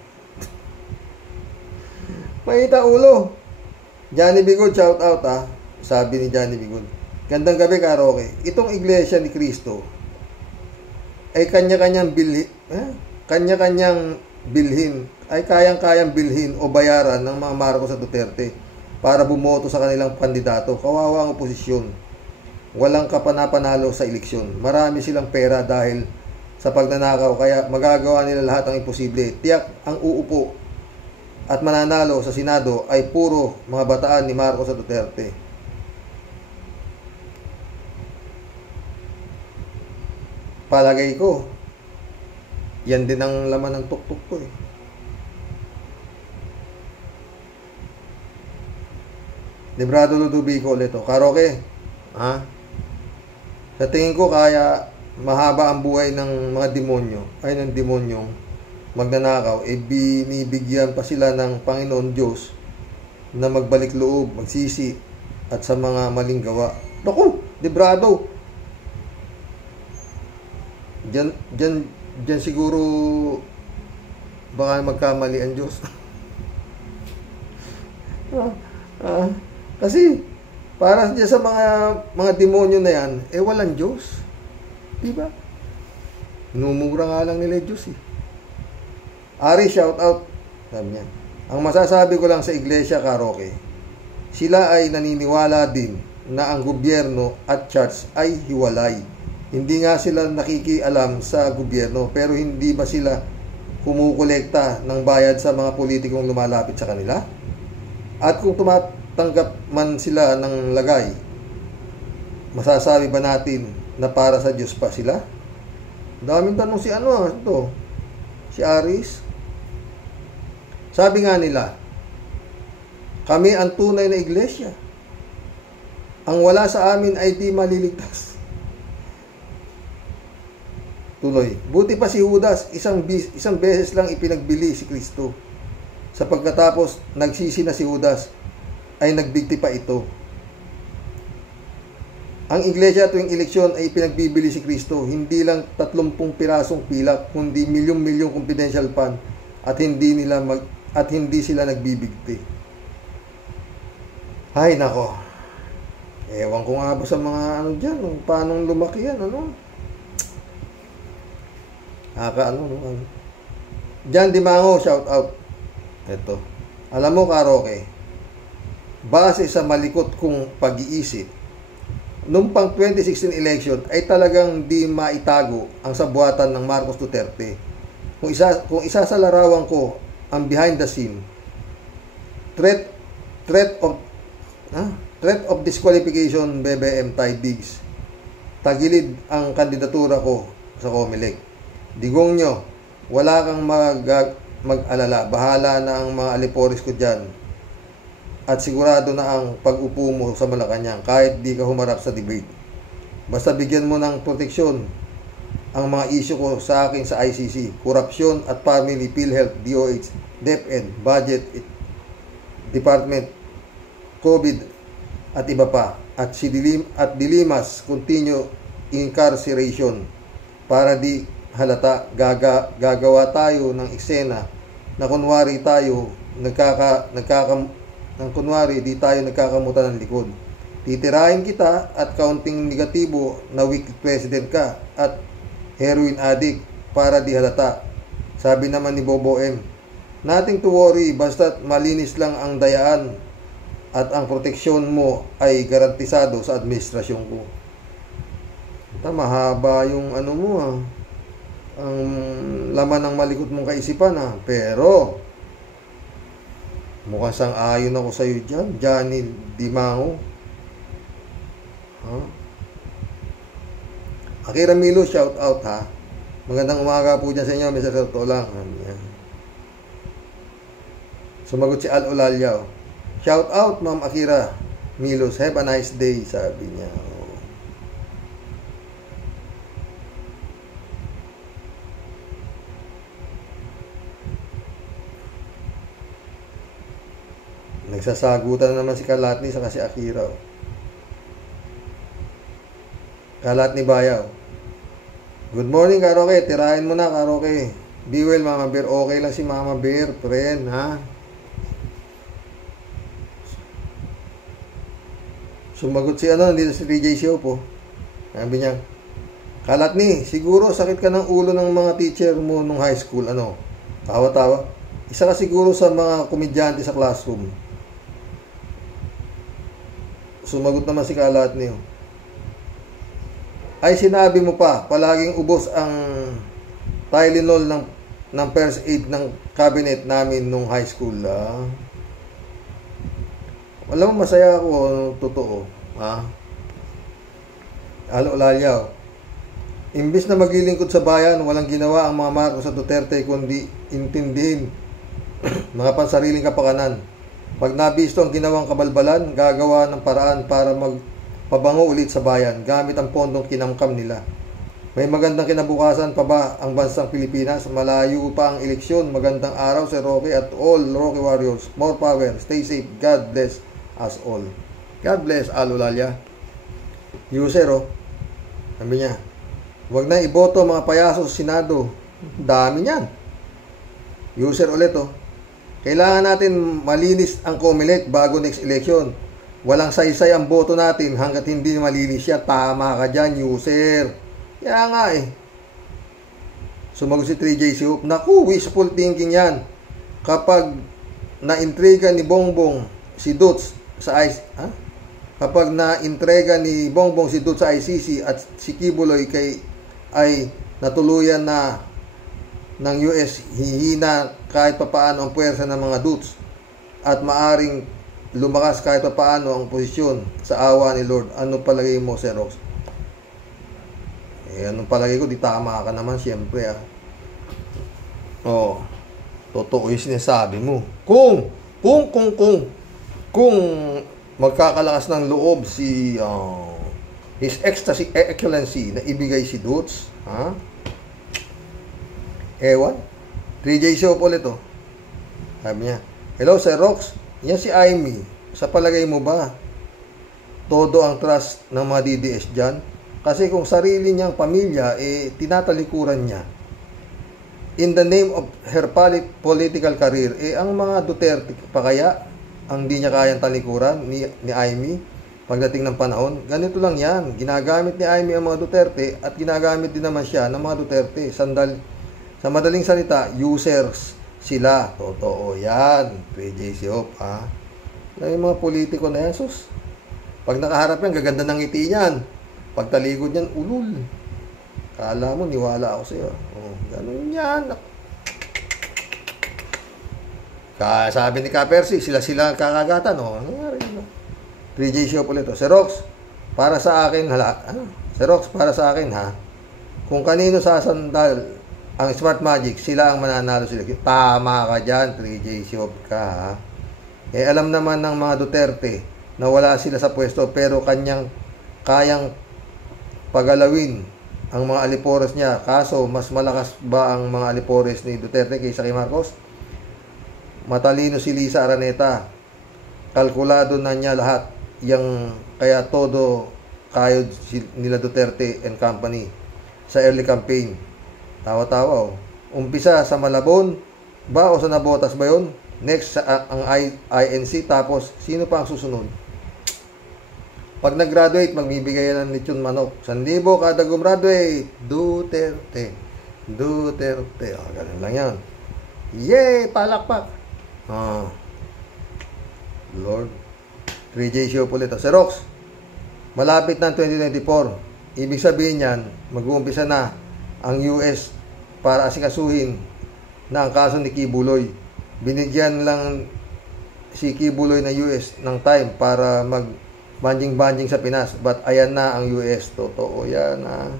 Mahita ulo. Johnny Bigod, shout out ha. Sabi ni Johnny Bigod. Gandang gabi ka, Roque. Itong iglesia ni Cristo ay kanya-kanyang bilhin ay kayang-kayang bilhin o bayaran ng mga Marcos at Duterte para bumoto sa kanilang kandidato. Kawawa ang oposisyon. Walang kapanapanalo sa eleksyon. Marami silang pera dahil sa pagnanakaw, kaya magagawa nila lahat ang imposible. Tiyak ang uupo at mananalo sa Senado ay puro mga bataan ni Marcos at Duterte. Palagay ko, yan din ang laman ng tuktok ko eh. Librado Ludovico ulit oh. Karoke, ha? Sa tingin ko kaya mahaba ang buhay ng mga demonyo, ay ng demonyong magnanakaw, eh binibigyan pa sila ng Panginoon Diyos na magbalik loob, magsisi at sa mga maling gawa. Naku, librado. Diyan siguro baka magkamali ang Diyos. Kasi para dyan sa mga demonyo na yan, eh walang Diyos. Diba? Numura nga lang nila Diyos eh. Ari, shout out. Sabi niya, ang masasabi ko lang sa iglesia, Karoke, sila ay naniniwala din na ang gobyerno at church ay hiwalay. Hindi nga sila nakikialam sa gobyerno, pero hindi ba sila kumukolekta ng bayad sa mga politikong lumalapit sa kanila? At kung tumatanggap man sila ng lagay, masasabi ba natin na para sa Diyos pa sila? Daming tanong si si Aris. Sabi nga nila, kami ang tunay na iglesia. Ang wala sa amin ay di maliligtas. Tuloy, buti pa si Judas, isang beses lang ipinagbili si Kristo. Sa pagkatapos, nagsisi na si Judas, ay nagbigti pa ito. Ang iglesia tuwing eleksyon ay ipinagbibili si Kristo, hindi lang 30 pirasong pilak, kundi milyong-milyong confidential fund at hindi sila nagbibigti. Hay nako. Ewan ko nga ba sa mga diyan, paano lumaki yan, Jan Dimango, shout out. Ito. Alam mo, Karoke, base sa malikot kong pag-iisip, nung pang 2016 election ay talagang di maitago ang sabuatan ng Marcos Duterte. Kung isasalarawan ko ang behind the scene, threat of disqualification BBM Ty Diggs, tagilid ang kandidatura ko sa Comelec. Digong nyo, wala kang mag-alala. Bahala na ang mga alipores ko dyan. At sigurado na ang pag-upo mo sa Malacanang kahit di ka humarap sa debate. Basta bigyan mo ng proteksyon ang mga issue ko sa akin sa ICC, korupsyon at family, PhilHealth, DOH, DepEd, budget, department, COVID at iba pa. At Dilimas continue incarceration para di halata gagawa tayo ng eksena na kunwari tayo Nang kunwari, di tayo nagkakamutan ng likod. Titirahin kita at kaunting negatibo na weak president ka at heroin addict para di halata. Sabi naman ni Bobo M, nothing to worry, basta't malinis lang ang dayaan at ang proteksyon mo ay garantisado sa administrasyon ko. Mahaba yung ano mo ang laman ng malikot mong kaisipan pero mukhang sang-ayon ako sa iyo dyan, Johnny Dimango. Akira Milo, shout out ha. Magandang umaga po dyan sa inyo, Mr. Totoo lang. Sumagot si Al Olalyao. Shout out, Ma'am Akira Milos. Have a nice day, sabi niya. Nagsasagutan naman si Kalatni sa si Akira. Kalatni Bayaw. Good morning, Karoke. Tirahin mo na, Karoke. Be well, Mama Bear. Okay lang si Mama Bear, friend, ha? Sumagot si dito si TJ Siopo. Sabi niya, Kalatni, siguro sakit ka ng ulo ng mga teacher mo nung high school. Tawa-tawa. Isa ka siguro sa mga komedyante sa classroom. Sumagot naman si Kalatni. Ay sinabi mo pa, palaging ubos ang Tylenol ng first aid ng cabinet namin nung high school. Alam mo, masaya ako, totoo. Alo Lalyaw. Imbis na maglilingkod sa bayan, walang ginawa ang mga Marcos at Duterte kundi intindihin mga pansariling kapakanan. Pag nabisto ang ginawang kabalbalan, gagawa ng paraan para magpabango ulit sa bayan gamit ang pondong kinamkam nila. May magandang kinabukasan pa ba ang bansang Pilipinas? Malayo pa ang eleksyon. Magandang araw sa Rocky at all Rocky Warriors. More power. Stay safe. God bless us all. God bless, Alulalya. User, sabi niya, huwag na iboto mga payaso sa Senado. Dami niyan. User ulit, kailangan natin malinis ang COMELEC bago next election. Walang saysay ang boto natin hanggat hindi malinis siya. Tama ka dyan, user. Kaya nga Sumagot si 3J Siup. Naku, wishful thinking yan. Kapag na-intriga ni Bongbong si Dutz sa Kapag na-intriga ni Bongbong si Dutz sa ICC at si Kibuloy ay natuluyan na ng US, hihina kahit papaano ang puwersa ng mga Dutz at maaring lumakas kahit papaano ang posisyon sa awa ni Lord. Ano palagay mo, Sir Rox? Anong palagay ko? Di tama ka naman, siyempre. Totoo yung sinasabi mo. Kung magkakalakas ng loob si His Excellency na ibigay si Dutz, ewan. 3J Show po ulit Sabi niya, hello Sir Rox, yan si Aimee. Sa palagay mo ba todo ang trust ng mga DDS dyan? Kasi kung sarili niyang pamilya tinatalikuran niya in the name of her political career, ang mga Duterte pa kaya ang di niya kayang talikuran ni Aimee pagdating ng panahon? Ganito lang yan, ginagamit ni Aimee ang mga Duterte at ginagamit din naman siya ng mga Duterte. Sa madaling salita, users sila. Totoo yan. 3J Siop, yung mga politiko na yan, sus. Pag nakaharap yan, gaganda ng ngiti niyan. Pag talikod niyan, ulul. Kala mo, niwala ako sa'yo. Ganun yan. Sabi ni Ka-Percy, sila kakagatan. Nangyari yun. 3J Siop ulit. Sir Rox, para sa akin, Sir Rox, para sa akin, kung kanino sasandal ang Smart Magic, sila ang mananalo sila. Tama ka dyan, 3J Siop ka. Alam naman ng mga Duterte na wala sila sa pwesto pero kayang pagalawin ang mga alipores niya. Kaso, mas malakas ba ang mga alipores ni Duterte kaysa kay Marcos? Matalino si Lisa Araneta. Kalkulado na niya lahat. Kaya todo kayod nila Duterte and company sa early campaign. Tawa-tawa. Umpisa sa Malabon ba o sa Nabotas ba yun? Next, ang INC. Tapos, sino pa ang susunod? Pag nag-graduate, magbibigay ng lechon manok. 1,000 kada gumraduate. Duterte. Duterte. Ganun lang yan. Yay! Palakpak. Lord. 3J show po ulit. Sir Rox, malapit na 2024. Ibig sabihin yan, mag-uumpisa na ang US para asikasuhin na ang kaso ni Kibuloy. Binigyan lang si Kibuloy na US ng time para mag-banjing-banjing sa Pinas. But ayan na ang US. Totoo yan, ha.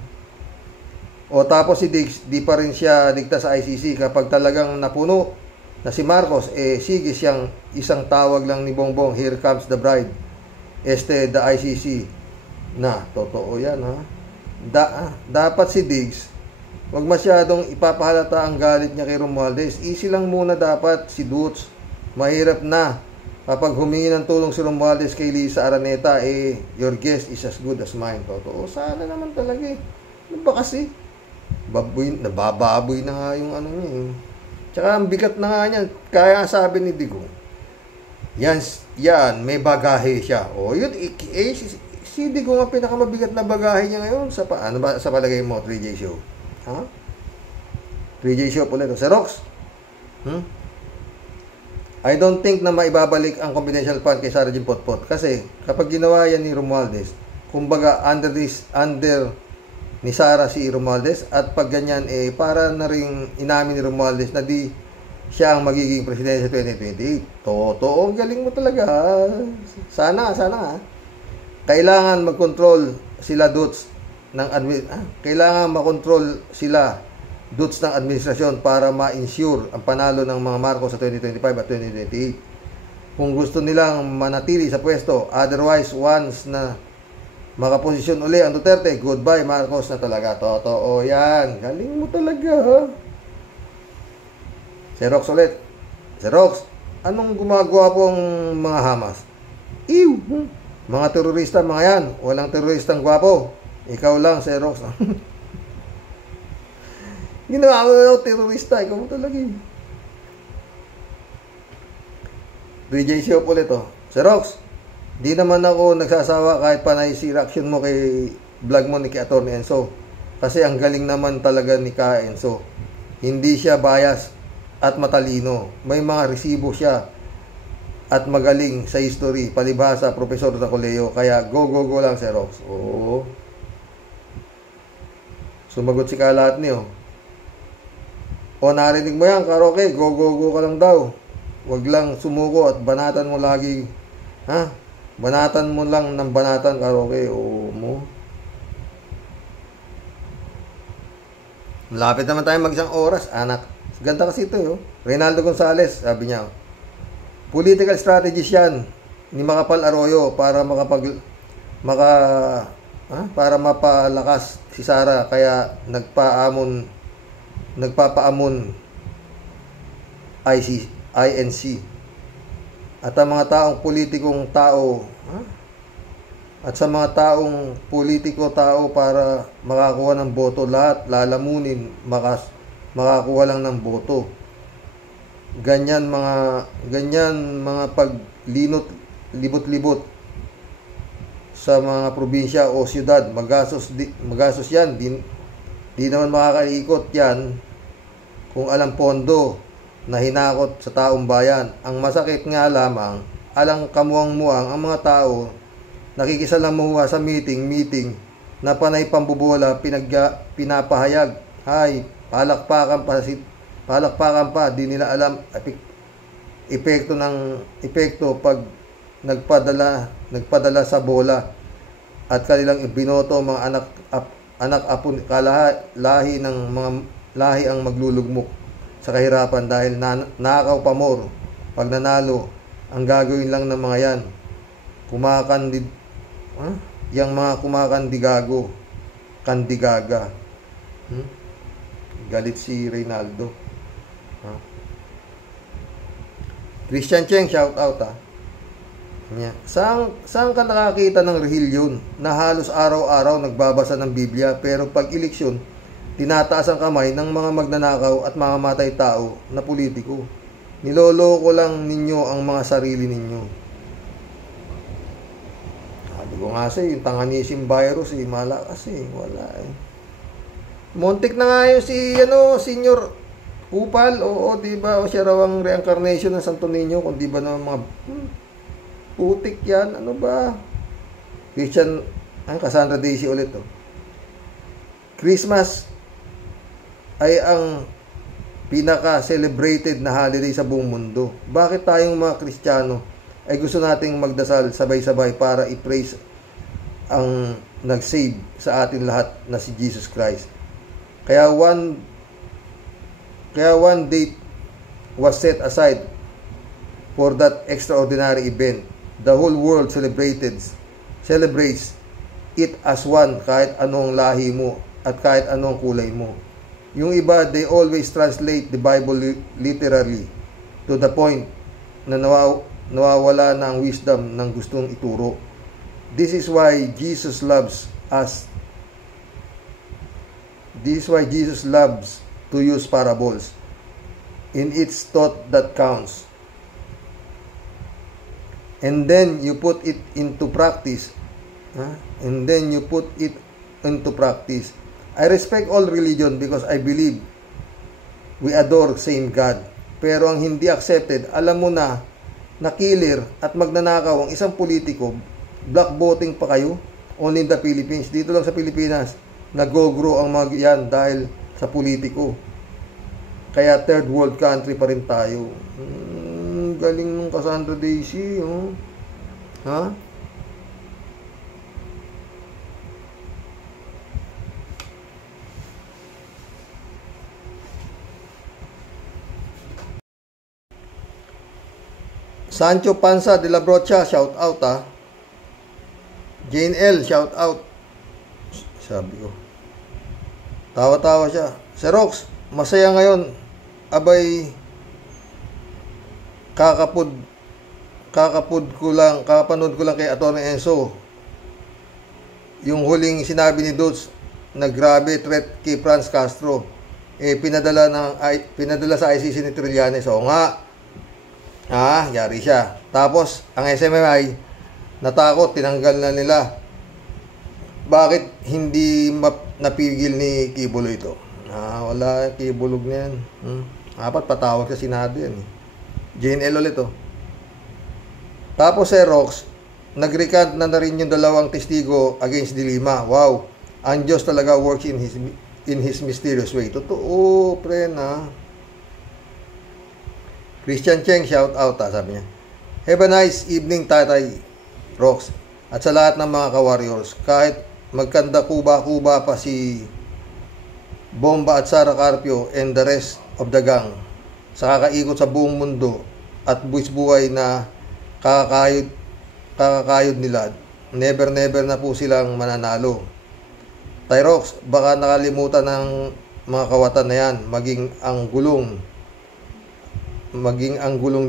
O tapos si Diggs, di pa rin siya ligtas sa ICC. Kapag talagang napuno na si Marcos, sige siyang isang tawag lang ni Bongbong, here comes the bride. The ICC. Na, totoo yan, ha. Dapat si Diggs, wag masyadong ipapahalata ang galit niya kay Romualdez. Easy lang muna dapat si Dutz. Mahirap na kapag humingi ng tulong si Romualdez kay Lisa Araneta, your guess is as good as mine. Totoo, sana naman talaga Ano ba kasi? Nabababoy na nga yung ano niya. Tsaka ang bigat na nga niyan. Kaya sabi ni Digong, yan, may bagahe siya. O yun, si Digong ang pinakamabigat na bagahe niya ngayon. Ano ba sa palagay mo, 3J Show? Ha? 3J Show po nito. Sir Rox, I don't think na maibabalik ang confidential fund kay Sergeant Potpot. Kasi kapag ginawa yan ni Romualdez, kumbaga under ni Sara si Romualdez, at pag ganyan para na rin inamin ni Romualdez na di siya ang magiging presidente sa 2028. Totoo, galing mo talaga. Sana ha. Kailangan mag-control sila Dutz ng kailangan makontrol sila Dutz ng administrasyon para ma-ensure ang panalo ng mga Marcos sa 2025 at 2028. Kung gusto nilang manatili sa pwesto, otherwise once na makaposisyon uli ang Duterte, goodbye Marcos na talaga. Totoo yan. Galing mo talaga, ha? Sir Rox ulit. Sir Rox, anong gumagawa pong mga Hamas? Mga terorista, mga yan. Walang teroristang gwapo. Ikaw lang, Sir Rox. Ginawa ko daw terorista. Ikaw mo talaga. 3J show ulit, Sir Rox, di naman ako nagsasawa kahit panay si reaction mo kay vlog mo ni kay Atty. Enzo. Kasi ang galing naman talaga ni Ka Enzo. Hindi siya bias at matalino. May mga resibo siya at magaling sa history. Palibhasa, profesor na koleyo. Kaya go lang, Sir Rox. Oo. Sumagot si Kalat niyo. O narinig mo yan, Karoke. Go ka lang daw. Wag lang sumuko at banatan mo lagi. Ha? Banatan mo lang ng banatan, Karoke. Oo mo. Malapit naman tayo mag-isang oras, anak. Ganda kasi ito, Reynaldo Gonzales, sabi niya. Political strategies yan ni Makapal Arroyo para para mapalakas si Sara, kaya nagpapaamon INC. At ang mga taong politikong tao, at sa mga taong tao para makakuha ng boto, lahat lalamunin, makakuha lang ng boto. Ganyan mga paglibot-libot sa mga probinsya o siyudad, magastos yan. Di naman makakaikot yan kung alang pondo na hinakot sa taong bayan. Ang masakit nga lamang, alang kamuang-muang ang mga tao nakikisalamuha sa meeting na panay pambubola, pinapahayag. Hay, palakpakan pa, di nila alam epekto pag nagpadala sa bola at kanilang ibinoto mga anak apo lahi ang maglulugmok sa kahirapan dahil nakaw pamor. Pag nanalo, ang gagawin lang ng mga yan, yung mga kandigaga. Galit si Reynaldo. Christian Cheng, shout out, Saan ka nakakita ng rehiyon na halos araw-araw nagbabasa ng Biblia, pero pag eleksyon, tinataas ang kamay ng mga magnanakaw at mamamatay tao na politiko? Niloloko lang ninyo ang mga sarili ninyo. Sabi ko nga sa'yo, yung Tanganisim virus, malakas wala Montik na nga yung Senior Upal, oo, diba? O siya raw ang reincarnation ng Santo Niño, kung diba naman mga putik yan, ano ba? Christian, Cassandra Daisy ulit, Christmas ay ang pinaka-celebrated na holiday sa buong mundo. Bakit tayong mga Kristiyano ay gusto nating magdasal sabay-sabay para i-praise ang nag-save sa atin lahat na si Jesus Christ? Kaya one date was set aside for that extraordinary event. The whole world celebrates it as one, kahit anong lahi mo at kahit anong kulay mo. Yung iba, they always translate the Bible literally to the point na nawawala na ang wisdom ng gustong ituro. This is why Jesus loves us. This is why Jesus loves to use parables. In its thought that counts. And then you put it into practice. I respect all religion because I believe we adore same God. Pero ang hindi accepted, alam mo na killer at magnanakaw ang isang politiko, black voting pa kayo, only in the Philippines. Dito lang sa Pilipinas, nag-grow ang mga yan dahil sa politiko. Kaya third world country pa rin tayo. Galing ng Cassandra Daisy, Ha? Sancho Panza de la Brocha, shout out Jane L, shout out. Sabi ko. Tawa-tawa siya. Sir Rox, masaya ngayon. Abay, kakapanood ko lang kay Atty. Enzo. Yung huling sinabi ni Dutz na grabe threat kay Franz Castro. Pinadala sa ICC ni Trillanes. O nga. Yari siya. Tapos, ang SMMI, natakot, tinanggal na nila. Bakit hindi napigil ni Kibulo ito? Wala, Kibulog na yan. Dapat patawag sa Senado yan. Jane L ulit Tapos Rox, nag-recant na rin yung dalawang testigo against Dilima. Wow, ang Diyos talaga works in his mysterious way. Totoo, pre Christian Cheng, shout out sabi niya. Have a nice evening, Tatay Rox. At sa lahat ng mga ka-warriors, kahit magkanda kuba-kuba pa si Bomba at Sara Carpio and the rest of the gang sa kakaikot sa buong mundo at buwis-buhay na kakakayod nila, never na po silang mananalo. Tyrox, baka nakalimutan ng mga kawatan na yan, maging ang gulong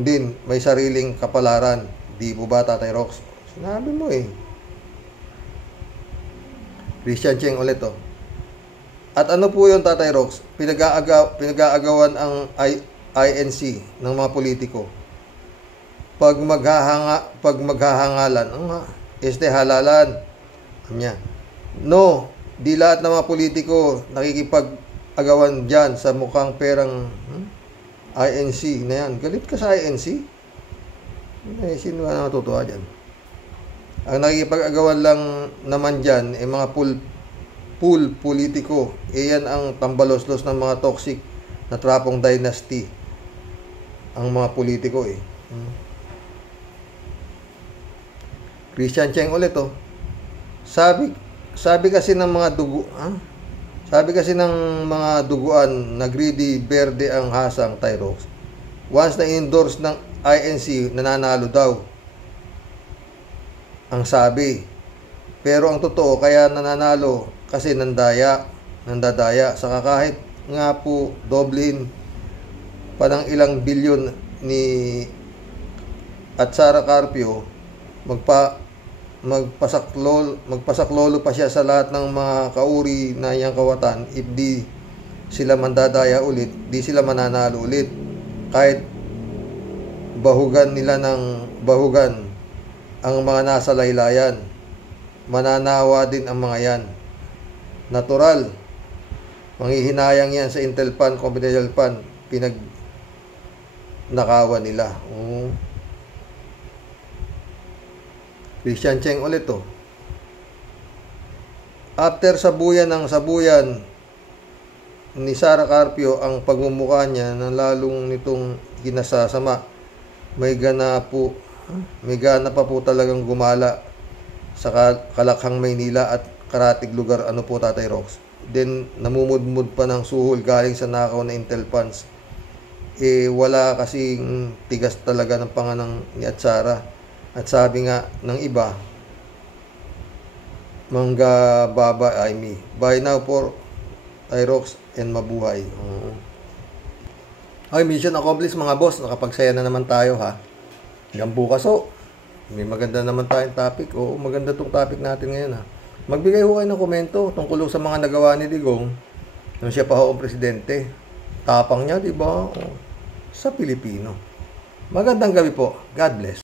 din may sariling kapalaran. Di po ba, Tatay Rox? Sinabi mo Christian Cheng ulit At ano po yun, Tatay Rox? Pinag-aagawan ang INC ng mga politiko. Pag maghahangalan, halalan. Kanya. No, di lahat ng mga politiko nakikipag-agawan dyan sa mukhang perang INC na yan. Galit ka sa INC? Sino na matutuwa dyan? Ang nakikipag-agawan lang naman dyan mga pool politiko. Yan ang tambalos-los ng mga toxic na trapong dynasty. Ang mga politiko Christian Cheng ulit Sabi kasi ng mga duguan na greedy berde ang hasang, Tyrox. Once na endorse ng INC, nananalo daw. Ang sabi. Pero ang totoo, kaya nananalo kasi nandadaya. Saka kahit nga po doblehin pa ng ilang bilyon ni at Sara Carpio, magpasaklolo pa siya sa lahat ng mga kauri na iyang kawatan. If di sila mandadaya ulit, di sila mananalo ulit. Kahit bahugan nila ng bahugan ang mga nasa laylayan. Mananawa din ang mga yan. Natural. Manghihinayang yan sa Intel Pan, Confidential Pan. Nakawan nila. Christian Cheng ulit to. After sabuyan ni Sara Carpio ang pagmumukha niya na lalong nitong ginasasama. May gana pa po talagang gumala sa Kalakhang, Maynila at karatig lugar. Ano po, Tatay Rox? Then namumudmud pa ng suhol galing sa nakaw na Intel Funds. Wala kasing tigas talaga ng panganang ni Atsara. At sabi nga ng iba, mangga baba ay me. Bye now for Tyrox and mabuhay. Ay, mission accomplished mga boss. Nakapagsaya na naman tayo ha. Hanggang bukas may maganda naman tayong topic. Oo, maganda tong topic natin ngayon ha. Magbigay ho kayo ng komento tungkol sa mga nagawa ni Digong nung siya pa ho ang presidente. Tapang niya, di ba? Sa Pilipino. Magandang gabi po. God bless.